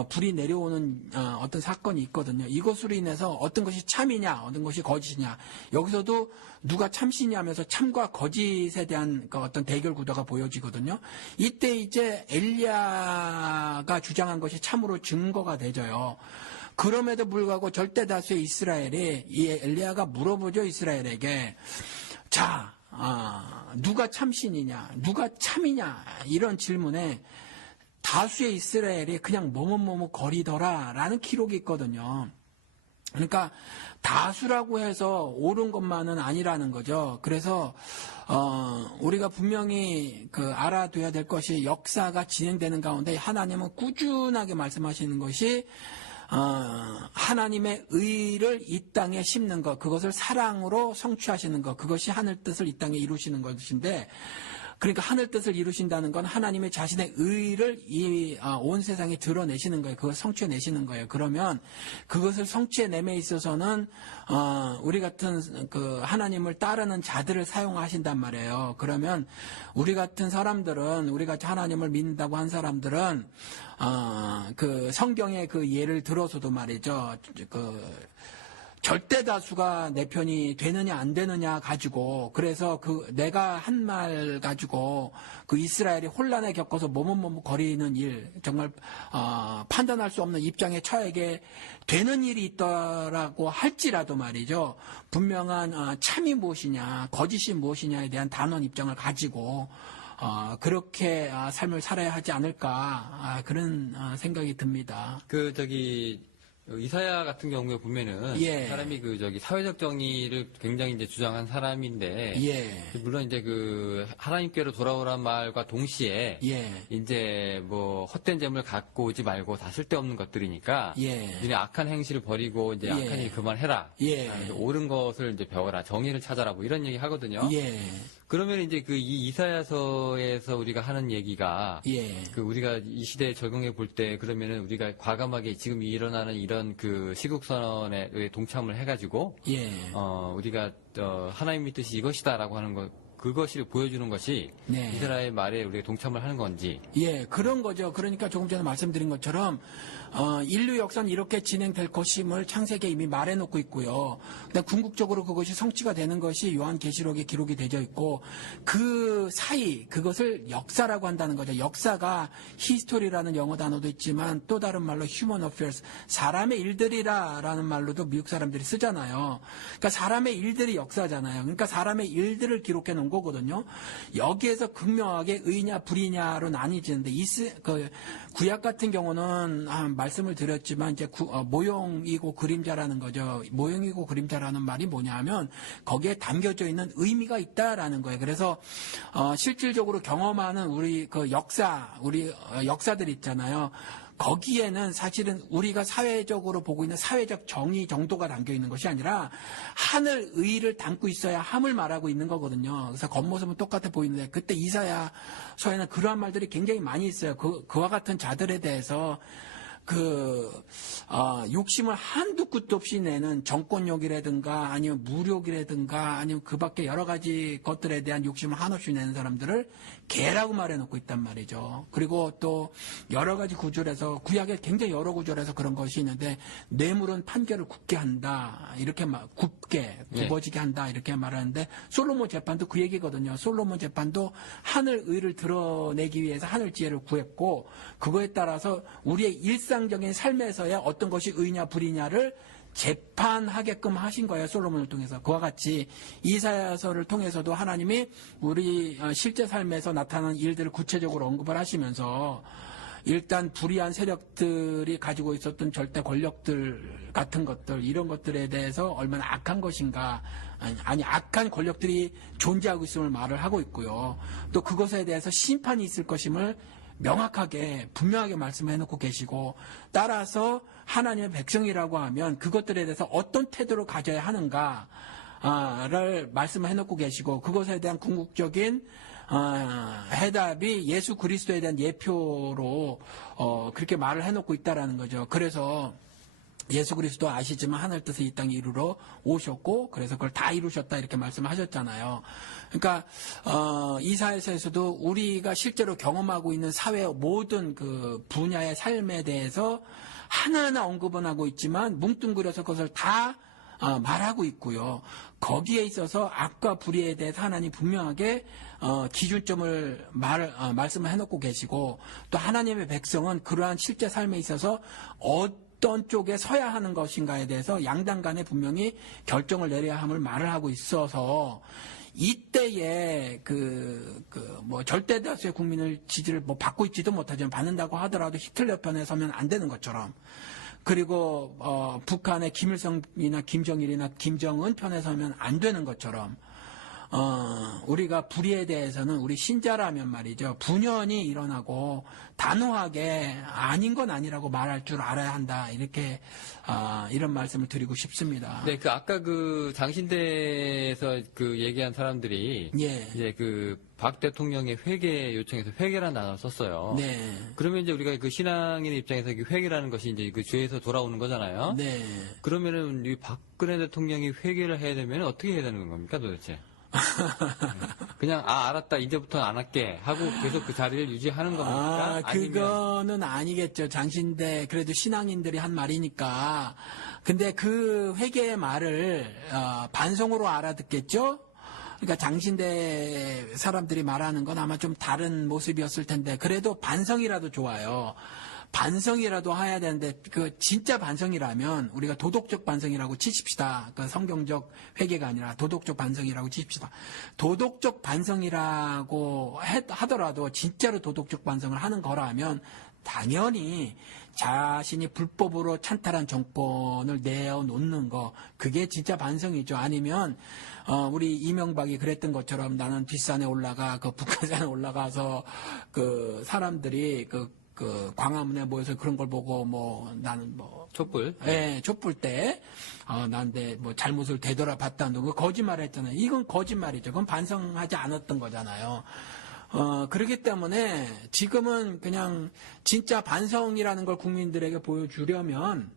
불이 내려오는 어떤 사건이 있거든요. 이것으로 인해서 어떤 것이 참이냐 어떤 것이 거짓이냐 여기서도 누가 참신이냐면서 참과 거짓에 대한 어떤 대결 구도가 보여지거든요. 이때 이제 엘리야가 주장한 것이 참으로 증거가 되져요. 그럼에도 불구하고 절대 다수의 이스라엘이 이 엘리야가 물어보죠. 이스라엘에게 자 누가 참신이냐, 누가 참이냐, 이런 질문에 다수의 이스라엘이 그냥 머뭇머뭇 거리더라라는 기록이 있거든요. 그러니까 다수라고 해서 옳은 것만은 아니라는 거죠. 그래서 우리가 분명히 알아둬야 될 것이 역사가 진행되는 가운데 하나님은 꾸준하게 말씀하시는 것이 하나님의 의를 이 땅에 심는 것, 그것을 사랑으로 성취하시는 것, 그것이 하늘 뜻을 이 땅에 이루시는 것인데, 그러니까 하늘 뜻을 이루신다는 건 하나님의 자신의 의를 이 온 세상에 드러내시는 거예요. 그걸 성취해내시는 거예요. 그러면 그것을 성취해냄에 있어서는 우리 같은 하나님을 따르는 자들을 사용하신단 말이에요. 그러면 우리 같은 사람들은 우리 같이 하나님을 믿는다고 한 사람들은 성경의 예를 들어서도 말이죠. 절대 다수가 내 편이 되느냐 안 되느냐 가지고 그래서 내가 한 말 가지고 이스라엘이 혼란에 겪어서 머뭇머뭇 거리는 일 정말 판단할 수 없는 입장에 처하게 되는 일이 있더라고 할지라도 말이죠. 분명한 참이 무엇이냐 거짓이 무엇이냐에 대한 단호한 입장을 가지고 그렇게 삶을 살아야 하지 않을까 그런 생각이 듭니다. 이사야 같은 경우에 보면은 예. 사람이 사회적 정의를 굉장히 이제 주장한 사람인데 예. 물론 이제 하나님께로 돌아오란 말과 동시에 예. 이제 헛된 재물 갖고 오지 말고 다 쓸데없는 것들이니까 예. 너네 악한 행실을 버리고 이제 예. 악한 일 그만해라. 예. 옳은 것을 이제 배워라. 정의를 찾아라. 뭐 이런 얘기 하거든요. 예. 그러면 이제 이 이사야서에서 우리가 하는 얘기가 예. 우리가 이 시대에 적용해 볼 때 그러면은 우리가 과감하게 지금 일어나는 이런 시국선언에 동참을 해가지고 예. 우리가 하나님의 뜻이 이것이다라고 하는 그것을 보여주는 것이 네. 이스라엘 말에 우리가 동참을 하는 건지. 예, 그런 거죠. 그러니까 조금 전에 말씀드린 것처럼 인류 역사는 이렇게 진행될 것임을 창세기에 이미 말해놓고 있고요. 근데 궁극적으로 그것이 성취가 되는 것이 요한계시록에 기록이 되어 있고 그 사이 그것을 역사라고 한다는 거죠. 역사가 히스토리라는 영어 단어도 있지만 또 다른 말로 human affairs, 사람의 일들이라라는 말로도 미국 사람들이 쓰잖아요. 그러니까 사람의 일들이 역사잖아요. 그러니까 사람의 일들을 기록해 놓은 거거든요. 여기에서 극명하게 의냐 불이냐로 나뉘지는데 구약 같은 경우는 말씀을 드렸지만 이제 모형이고 그림자라는 거죠. 모형이고 그림자라는 말이 뭐냐면 거기에 담겨져 있는 의미가 있다라는 거예요. 그래서 실질적으로 경험하는 우리 역사들 있잖아요. 거기에는 사실은 우리가 사회적으로 보고 있는 사회적 정의 정도가 담겨 있는 것이 아니라 하늘 의를 담고 있어야 함을 말하고 있는 거거든요. 그래서 겉모습은 똑같아 보이는데 그때 이사야서에는 그러한 말들이 굉장히 많이 있어요. 그와 같은 자들에 대해서 욕심을 한두 끝도 없이 내는 정권욕이라든가 아니면 무력이라든가 아니면 그 밖에 여러 가지 것들에 대한 욕심을 한없이 내는 사람들을 개라고 말해놓고 있단 말이죠. 그리고 또 여러 가지 구절에서 구약에 굉장히 여러 구절에서 그런 것이 있는데 뇌물은 판결을 굽게 한다. 이렇게 굽어지게 한다. 이렇게 말하는데 솔로몬 재판도 그 얘기거든요. 솔로몬 재판도 하늘 의를 드러내기 위해서 하늘 지혜를 구했고 그거에 따라서 우리의 일상적인 삶에서의 어떤 것이 의냐 불이냐를 재판하게끔 하신 거예요. 솔로몬을 통해서. 그와 같이 이사야서를 통해서도 하나님이 우리 실제 삶에서 나타나는 일들을 구체적으로 언급을 하시면서 일단 불의한 세력들이 가지고 있었던 절대 권력들 같은 것들 이런 것들에 대해서 얼마나 악한 것인가 아니 악한 권력들이 존재하고 있음을 말을 하고 있고요. 또 그것에 대해서 심판이 있을 것임을 명확하게 분명하게 말씀해놓고 계시고 따라서 하나님의 백성이라고 하면 그것들에 대해서 어떤 태도를 가져야 하는가를 말씀해놓고 계시고 그것에 대한 궁극적인 해답이 예수 그리스도에 대한 예표로 그렇게 말을 해놓고 있다라는 거죠. 그래서 예수 그리스도 아시지만 하늘 뜻을 이 땅에 이루러 오셨고 그래서 그걸 다 이루셨다 이렇게 말씀하셨잖아요. 그러니까 이사야서에서도 우리가 실제로 경험하고 있는 사회의 모든 그 분야의 삶에 대해서 하나하나 언급은 하고 있지만 뭉뚱그려서 그것을 다 말하고 있고요. 거기에 있어서 악과 불의에 대해서 하나님 분명하게 기준점을 말씀을 해놓고 계시고 또 하나님의 백성은 그러한 실제 삶에 있어서 어떤 쪽에 서야 하는 것인가에 대해서 양당 간에 분명히 결정을 내려야 함을 말을 하고 있어서 이때에 절대 다수의 국민을 지지를 받고 있지도 못하지만 받는다고 하더라도 히틀러 편에 서면 안 되는 것처럼 그리고 북한의 김일성이나 김정일이나 김정은 편에 서면 안 되는 것처럼 우리가 불의에 대해서는 우리 신자라면 말이죠. 분연히 일어나고 단호하게 아닌 건 아니라고 말할 줄 알아야 한다. 이렇게 이런 말씀을 드리고 싶습니다. 네, 아까 장신대에서 얘기한 사람들이 예. 이제 박 대통령의 회개 요청에서 회개라는 단어를 썼어요. 네. 그러면 이제 우리가 신앙인의 입장에서 회개라는 것이 이제 죄에서 돌아오는 거잖아요. 네. 그러면은 이 박근혜 대통령이 회개를 해야 되면 어떻게 해야 되는 겁니까 도대체? 그냥 알았다 이제부터는 안 할게 하고 계속 그 자리를 유지하는 겁니까? 그거는 아니겠죠. 장신대 그래도 신앙인들이 한 말이니까. 근데 그 회개의 말을 반성으로 알아듣겠죠. 그러니까 장신대 사람들이 말하는 건 아마 좀 다른 모습이었을 텐데 그래도 반성이라도 좋아요. 반성이라도 해야 되는데 진짜 반성이라면 우리가 도덕적 반성이라고 치십시다. 성경적 회개가 아니라 도덕적 반성이라고 치십시다. 도덕적 반성이라고 하더라도 진짜로 도덕적 반성을 하는 거라면 당연히 자신이 불법으로 찬탈한 정권을 내어놓는 거, 그게 진짜 반성이죠. 아니면 우리 이명박이 그랬던 것처럼 나는 뒷산에 올라가, 그 북한산에 올라가서 그 사람들이 그 광화문에 모여서 그런 걸 보고 뭐 나는 뭐 촛불. 예, 촛불 때 난데 뭐 잘못을 되돌아봤다는 거 거짓말 했잖아요. 이건 거짓말이죠. 그건 반성하지 않았던 거잖아요. 그렇기 때문에 지금은 그냥 진짜 반성이라는 걸 국민들에게 보여주려면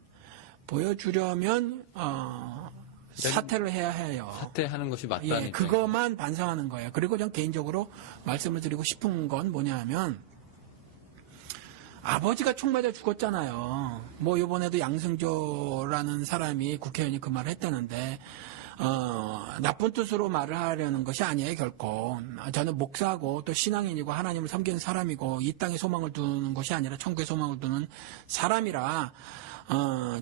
사퇴를 해야 해요. 사퇴하는 것이 맞다는 예, 거예요. 그것만 반성하는 거예요. 그리고 전 개인적으로 말씀을 드리고 싶은 건 뭐냐면 아버지가 총 맞아 죽었잖아요. 뭐 이번에도 양승조라는 사람이 국회의원이 그 말을 했다는데 나쁜 뜻으로 말을 하려는 것이 아니에요, 결코. 저는 목사고 또 신앙인이고 하나님을 섬기는 사람이고 이 땅에 소망을 두는 것이 아니라 천국에 소망을 두는 사람이라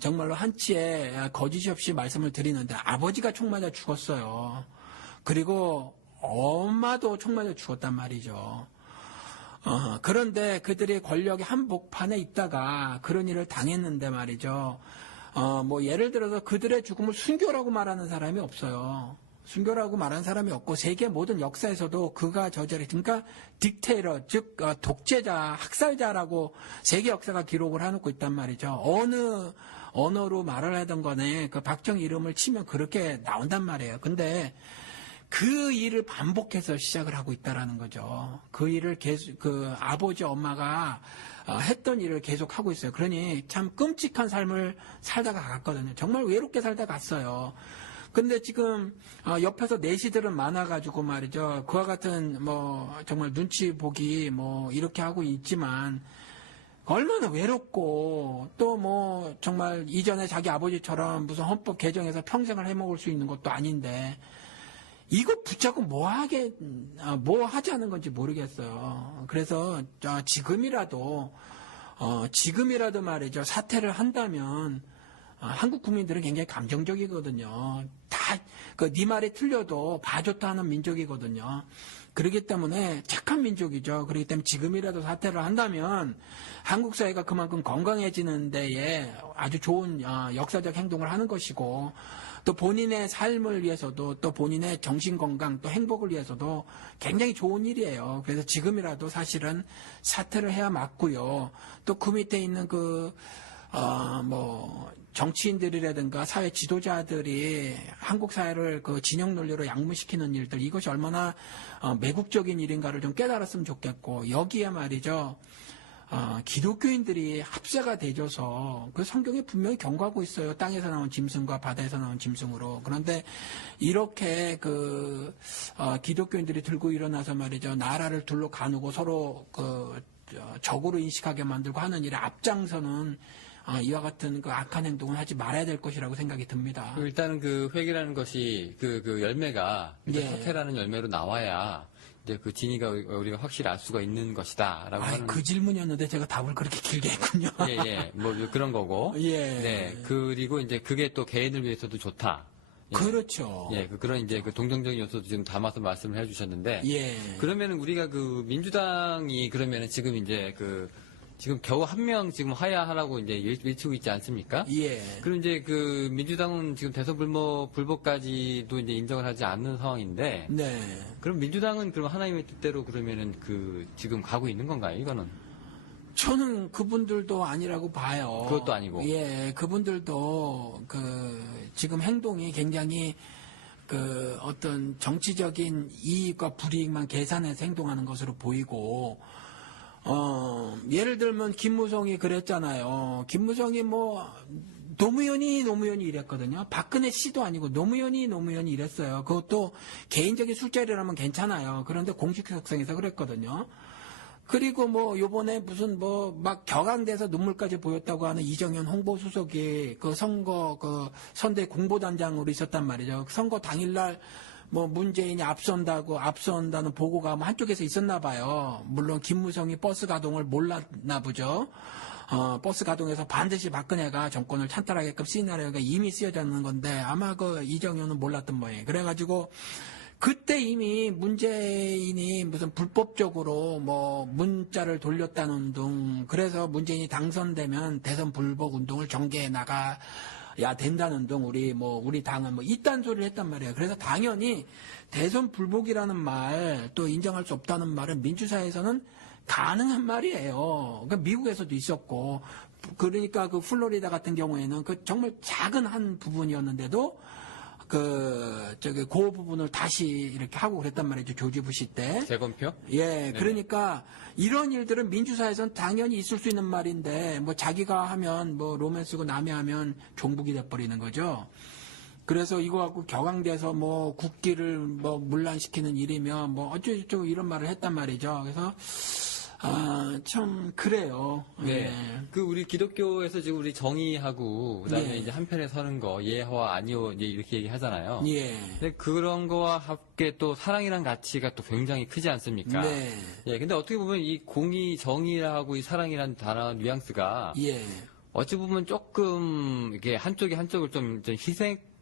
정말로 한치의 거짓이 없이 말씀을 드리는데 아버지가 총 맞아 죽었어요. 그리고 엄마도 총 맞아 죽었단 말이죠. 그런데 그들이 권력의 한복판에 있다가 그런 일을 당했는데 말이죠. 뭐 예를 들어서 그들의 죽음을 순교라고 말하는 사람이 없어요. 순교라고 말하는 사람이 없고 세계 모든 역사에서도 그가 그러니까 딕테이터, 즉 독재자, 학살자라고 세계 역사가 기록을 해놓고 있단 말이죠. 어느 언어로 말을 하던 간에 그 박정희 이름을 치면 그렇게 나온단 말이에요. 근데 그 일을 반복해서 시작을 하고 있다라는 거죠. 그 일을 계속 그 아버지 엄마가 했던 일을 계속 하고 있어요. 그러니 참 끔찍한 삶을 살다가 갔거든요. 정말 외롭게 살다 갔어요. 근데 지금 옆에서 내시들은 많아가지고 말이죠. 그와 같은 뭐 정말 눈치 보기 뭐 이렇게 하고 있지만 얼마나 외롭고 또 뭐 정말 이전에 자기 아버지처럼 무슨 헌법 개정해서 평생을 해먹을 수 있는 것도 아닌데 이거 붙잡고 뭐 하자는 건지 모르겠어요. 그래서 지금이라도 말이죠. 사퇴를 한다면 한국 국민들은 굉장히 감정적이거든요. 다 네 말이 틀려도 봐줬다 하는 민족이거든요. 그렇기 때문에 착한 민족이죠. 그렇기 때문에 지금이라도 사퇴를 한다면 한국 사회가 그만큼 건강해지는 데에 아주 좋은 역사적 행동을 하는 것이고 또 본인의 삶을 위해서도 또 본인의 정신건강 또 행복을 위해서도 굉장히 좋은 일이에요. 그래서 지금이라도 사실은 사퇴를 해야 맞고요. 또 그 밑에 있는 정치인들이라든가 사회 지도자들이 한국 사회를 그 진영 논리로 양무시키는 일들 이것이 얼마나 매국적인 일인가를 좀 깨달았으면 좋겠고 여기에 말이죠. 기독교인들이 합세가 되줘서 그 성경에 분명히 경고하고 있어요. 땅에서 나온 짐승과 바다에서 나온 짐승으로. 그런데 이렇게 기독교인들이 들고 일어나서 말이죠. 나라를 둘러 가누고 서로 적으로 인식하게 만들고 하는 일에 앞장서는 이와 같은 그 악한 행동을 하지 말아야 될 것이라고 생각이 듭니다. 일단은 그 회개라는 것이 그 열매가 예. 사퇴라는 열매로 나와야 이제 그 진위가 우리가 확실히 알 수가 있는 것이다라고 하는. 그 질문이었는데 제가 답을 그렇게 길게 했군요. 예. 뭐 그런 거고. 예. 네. 그리고 이제 그게 또 개인을 위해서도 좋다. 예. 그렇죠. 예, 그런 이제 그 동정적인 요소도 지금 담아서 말씀을 해주셨는데. 예. 그러면은 우리가 그 민주당이 그러면은 지금 이제 지금 겨우 한 명 지금 하야하라고 이제 외치고 있지 않습니까? 예. 그럼 이제 그 민주당은 지금 대선 불복까지도 이제 인정을 하지 않는 상황인데. 네. 그럼 민주당은 그럼 하나님의 뜻대로 그러면은 지금 가고 있는 건가요? 이거는? 저는 그분들도 아니라고 봐요. 그것도 아니고. 예, 그분들도 지금 행동이 굉장히 어떤 정치적인 이익과 불이익만 계산해서 행동하는 것으로 보이고, 예를 들면 김무성이 그랬잖아요. 김무성이 노무현이 이랬거든요. 박근혜 씨도 아니고 노무현이 이랬어요. 그것도 개인적인 술자리라면 괜찮아요. 그런데 공식 석상에서 그랬거든요. 그리고 요번에 무슨 막 격앙돼서 눈물까지 보였다고 하는 이정현 홍보수석이 선대 공보단장으로 있었단 말이죠. 선거 당일날 문재인이 앞선다는 보고가 한쪽에서 있었나 봐요. 물론 김무성이 버스 가동을 몰랐나 보죠. 버스 가동에서 반드시 박근혜가 정권을 찬탈하게끔 시나리오가 이미 쓰여져 있는 건데 아마 이정현은 몰랐던 모양이에요. 그래가지고 그때 이미 문재인이 무슨 불법적으로 뭐 문자를 돌렸다는 등 그래서 문재인이 당선되면 대선 불복 운동을 전개해 나가야 된다는 등 우리 당은 뭐 이딴 소리를 했단 말이에요. 그래서 당연히 대선 불복이라는 말 또 인정할 수 없다는 말은 민주사회에서는 가능한 말이에요. 그러니까 미국에서도 있었고 그러니까 그 플로리다 같은 경우에는 그 정말 작은 한 부분이었는데도 그 부분을 다시 이렇게 하고 그랬단 말이죠. 조지 부시 때. 재검표? 예, 그러니까 이런 일들은 민주사회에서는 당연히 있을 수 있는 말인데 뭐 자기가 하면 뭐 로맨스고 남이 하면 종북이 돼버리는 거죠. 그래서 이거 갖고 격앙돼서 뭐 국기를 뭐 문란시키는 일이면 뭐 어쩌고저쩌고 이런 말을 했단 말이죠. 그래서 참 그래요. 네. 예. 그 우리 기독교에서 지금 우리 정의하고 그다음에 예. 이제 한편에 서는 거 예와 아니오 이제 이렇게 얘기하잖아요. 예. 근데 그런 거와 함께 또 사랑이란 가치가 또 굉장히 크지 않습니까? 네. 예. 근데 어떻게 보면 이 공의, 정의라고 이 사랑이란 단어 뉘앙스가 예. 어찌 보면 조금 이게 한쪽이 한쪽을 좀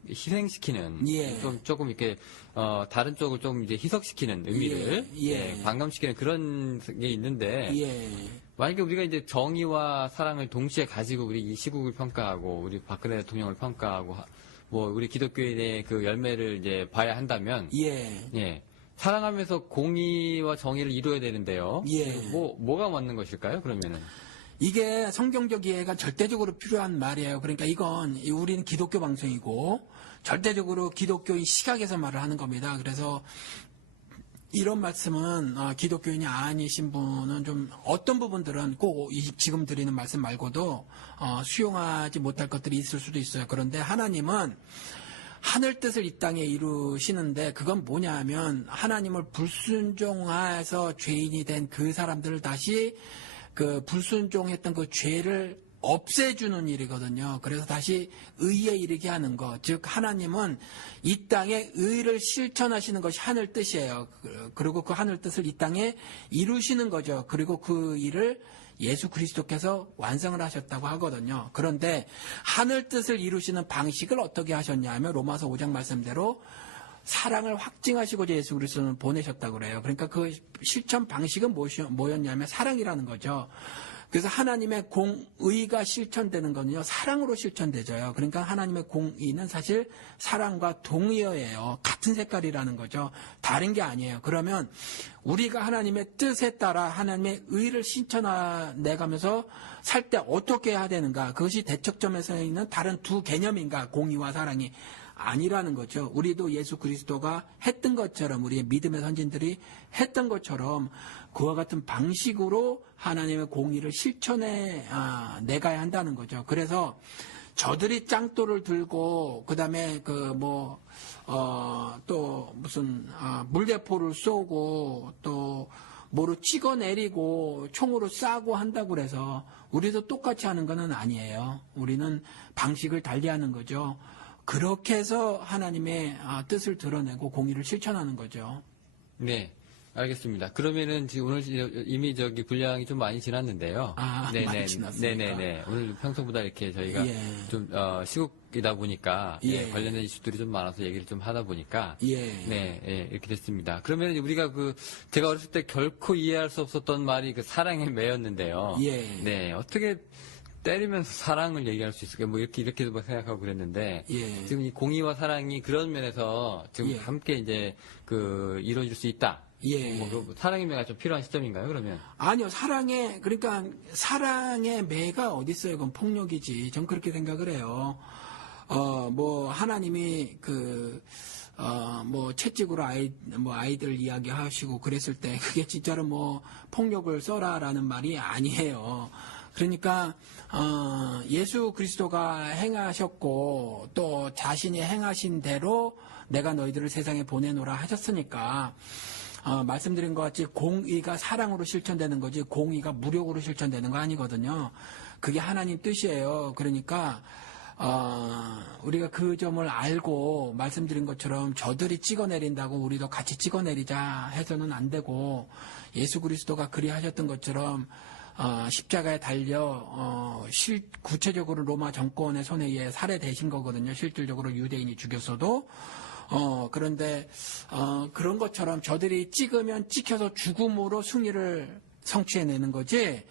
희생시키는 예. 좀 조금 이렇게 다른 쪽을 좀 이제 희석시키는 의미를 예. 반감시키는 그런 게 있는데 예. 만약에 우리가 이제 정의와 사랑을 동시에 가지고 우리 이 시국을 평가하고 우리 박근혜 대통령을 평가하고 뭐 우리 기독교인의 그 열매를 이제 봐야 한다면 예. 사랑하면서 공의와 정의를 이루어야 되는데요. 예. 뭐가 맞는 것일까요? 그러면은 이게 성경적 이해가 절대적으로 필요한 말이에요. 그러니까 이건 우리는 기독교 방송이고 절대적으로 기독교인 시각에서 말을 하는 겁니다. 그래서 이런 말씀은 기독교인이 아니신 분은 좀 어떤 부분들은 꼭 지금 드리는 말씀 말고도 수용하지 못할 것들이 있을 수도 있어요. 그런데 하나님은 하늘 뜻을 이 땅에 이루시는데 그건 뭐냐 하면 하나님을 불순종해서 죄인이 된 그 사람들을 다시 그 불순종했던 그 죄를 없애주는 일이거든요. 그래서 다시 의에 이르게 하는 것. 즉 하나님은 이 땅에 의를 실천하시는 것이 하늘 뜻이에요. 그리고 그 하늘 뜻을 이 땅에 이루시는 거죠. 그리고 그 일을 예수 그리스도께서 완성을 하셨다고 하거든요. 그런데 하늘 뜻을 이루시는 방식을 어떻게 하셨냐 하면 로마서 5장 말씀대로 사랑을 확증하시고자 예수 그리스도는 보내셨다고 그래요. 그러니까 그 실천 방식은 뭐였냐면 사랑이라는 거죠. 그래서 하나님의 공의가 실천되는 거는요, 사랑으로 실천되져요. 그러니까 하나님의 공의는 사실 사랑과 동의어예요. 같은 색깔이라는 거죠. 다른 게 아니에요. 그러면 우리가 하나님의 뜻에 따라 하나님의 의를 실천해가면서 살 때 어떻게 해야 되는가? 그것이 대척점에서 있는 다른 두 개념인가? 공의와 사랑이. 아니라는 거죠. 우리도 예수 그리스도가 했던 것처럼 우리의 믿음의 선진들이 했던 것처럼 그와 같은 방식으로 하나님의 공의를 실천해 내가야 한다는 거죠. 그래서 저들이 짱돌을 들고 그다음에 또 무슨 물대포를 쏘고 또 뭐로 찍어내리고 총으로 쏴고 한다고 그래서 우리도 똑같이 하는 건 아니에요. 우리는 방식을 달리하는 거죠. 그렇게 해서 하나님의 뜻을 드러내고 공의를 실천하는 거죠. 네, 알겠습니다. 그러면은 지금 오늘 이미 분량이 좀 많이 지났는데요. 많이 지났습니까? 네네네. 오늘 평소보다 이렇게 저희가 좀 시국이다 보니까 관련된 이슈들이 좀 많아서 얘기를 좀 하다 보니까 이렇게 됐습니다. 그러면 우리가 제가 어렸을 때 결코 이해할 수 없었던 말이 그 사랑의 매였는데요. 네, 어떻게 때리면서 사랑을 얘기할 수 있을까? 뭐 이렇게도 생각하고 그랬는데 지금 이 공의와 사랑이 그런 면에서 지금 함께 이제 이루어질 수 있다. 뭐 사랑의 매가 좀 필요한 시점인가요? 그러면 아니요, 그러니까 사랑의 매가 어디 있어요? 그건 폭력이지. 전 그렇게 생각을 해요. 뭐 하나님이 뭐 채찍으로 아이들 이야기하시고 그랬을 때 그게 진짜로 뭐 폭력을 써라라는 말이 아니에요. 그러니까 예수 그리스도가 행하셨고 또 자신이 행하신 대로 내가 너희들을 세상에 보내노라 하셨으니까 말씀드린 것 같이 공의가 사랑으로 실천되는 거지 공의가 무력으로 실천되는 거 아니거든요. 그게 하나님 뜻이에요. 그러니까 우리가 그 점을 알고 말씀드린 것처럼 저들이 찍어내린다고 우리도 같이 찍어내리자 해서는 안 되고 예수 그리스도가 그리하셨던 것처럼 십자가에 달려 구체적으로 로마 정권의 손에 의해 살해되신 거거든요. 실질적으로 유대인이 죽였어도 그런데 그런 것처럼 저들이 찍으면 찍혀서 죽음으로 승리를 성취해내는 거지.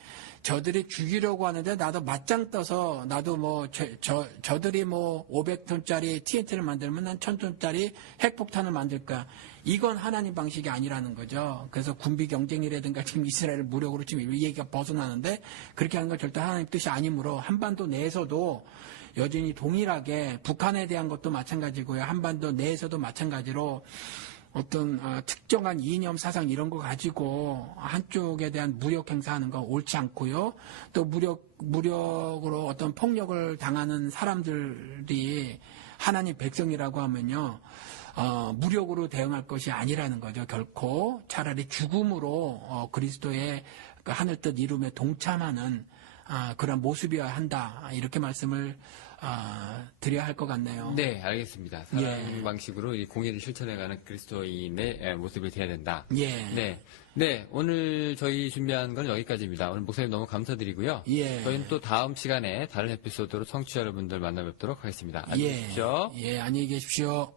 저들이 죽이려고 하는데 나도 맞짱 떠서 나도 뭐 저들이 뭐 500톤짜리 TNT를 만들면 난 1000톤짜리 핵폭탄을 만들 거야. 이건 하나님 방식이 아니라는 거죠. 그래서 군비 경쟁이라든가 지금 이스라엘 무력으로 지금 이 얘기가 벗어나는데 그렇게 하는 건 절대 하나님 뜻이 아니므로 한반도 내에서도 여전히 동일하게 북한에 대한 것도 마찬가지고요. 한반도 내에서도 마찬가지로 어떤 특정한 이념 사상 이런 거 가지고 한쪽에 대한 무력 행사하는 거 옳지 않고요. 또 무력으로 어떤 폭력을 당하는 사람들이 하나님 백성이라고 하면요. 무력으로 대응할 것이 아니라는 거죠. 결코 차라리 죽음으로 그리스도의 그 하늘 뜻 이룸에 동참하는 그런 모습이어야 한다. 이렇게 말씀을 드려야 할 것 같네요. 네, 알겠습니다. 사랑 예. 방식으로 이 공의를 실천해가는 그리스도인의 모습이 되어야 된다. 예. 네, 오늘 저희 준비한 건 여기까지입니다. 오늘 목사님 너무 감사드리고요. 예. 저희는 또 다음 시간에 다른 에피소드로 청취자 여러분들 만나 뵙도록 하겠습니다. 안녕히 계십시오. 예, 안녕히 계십시오.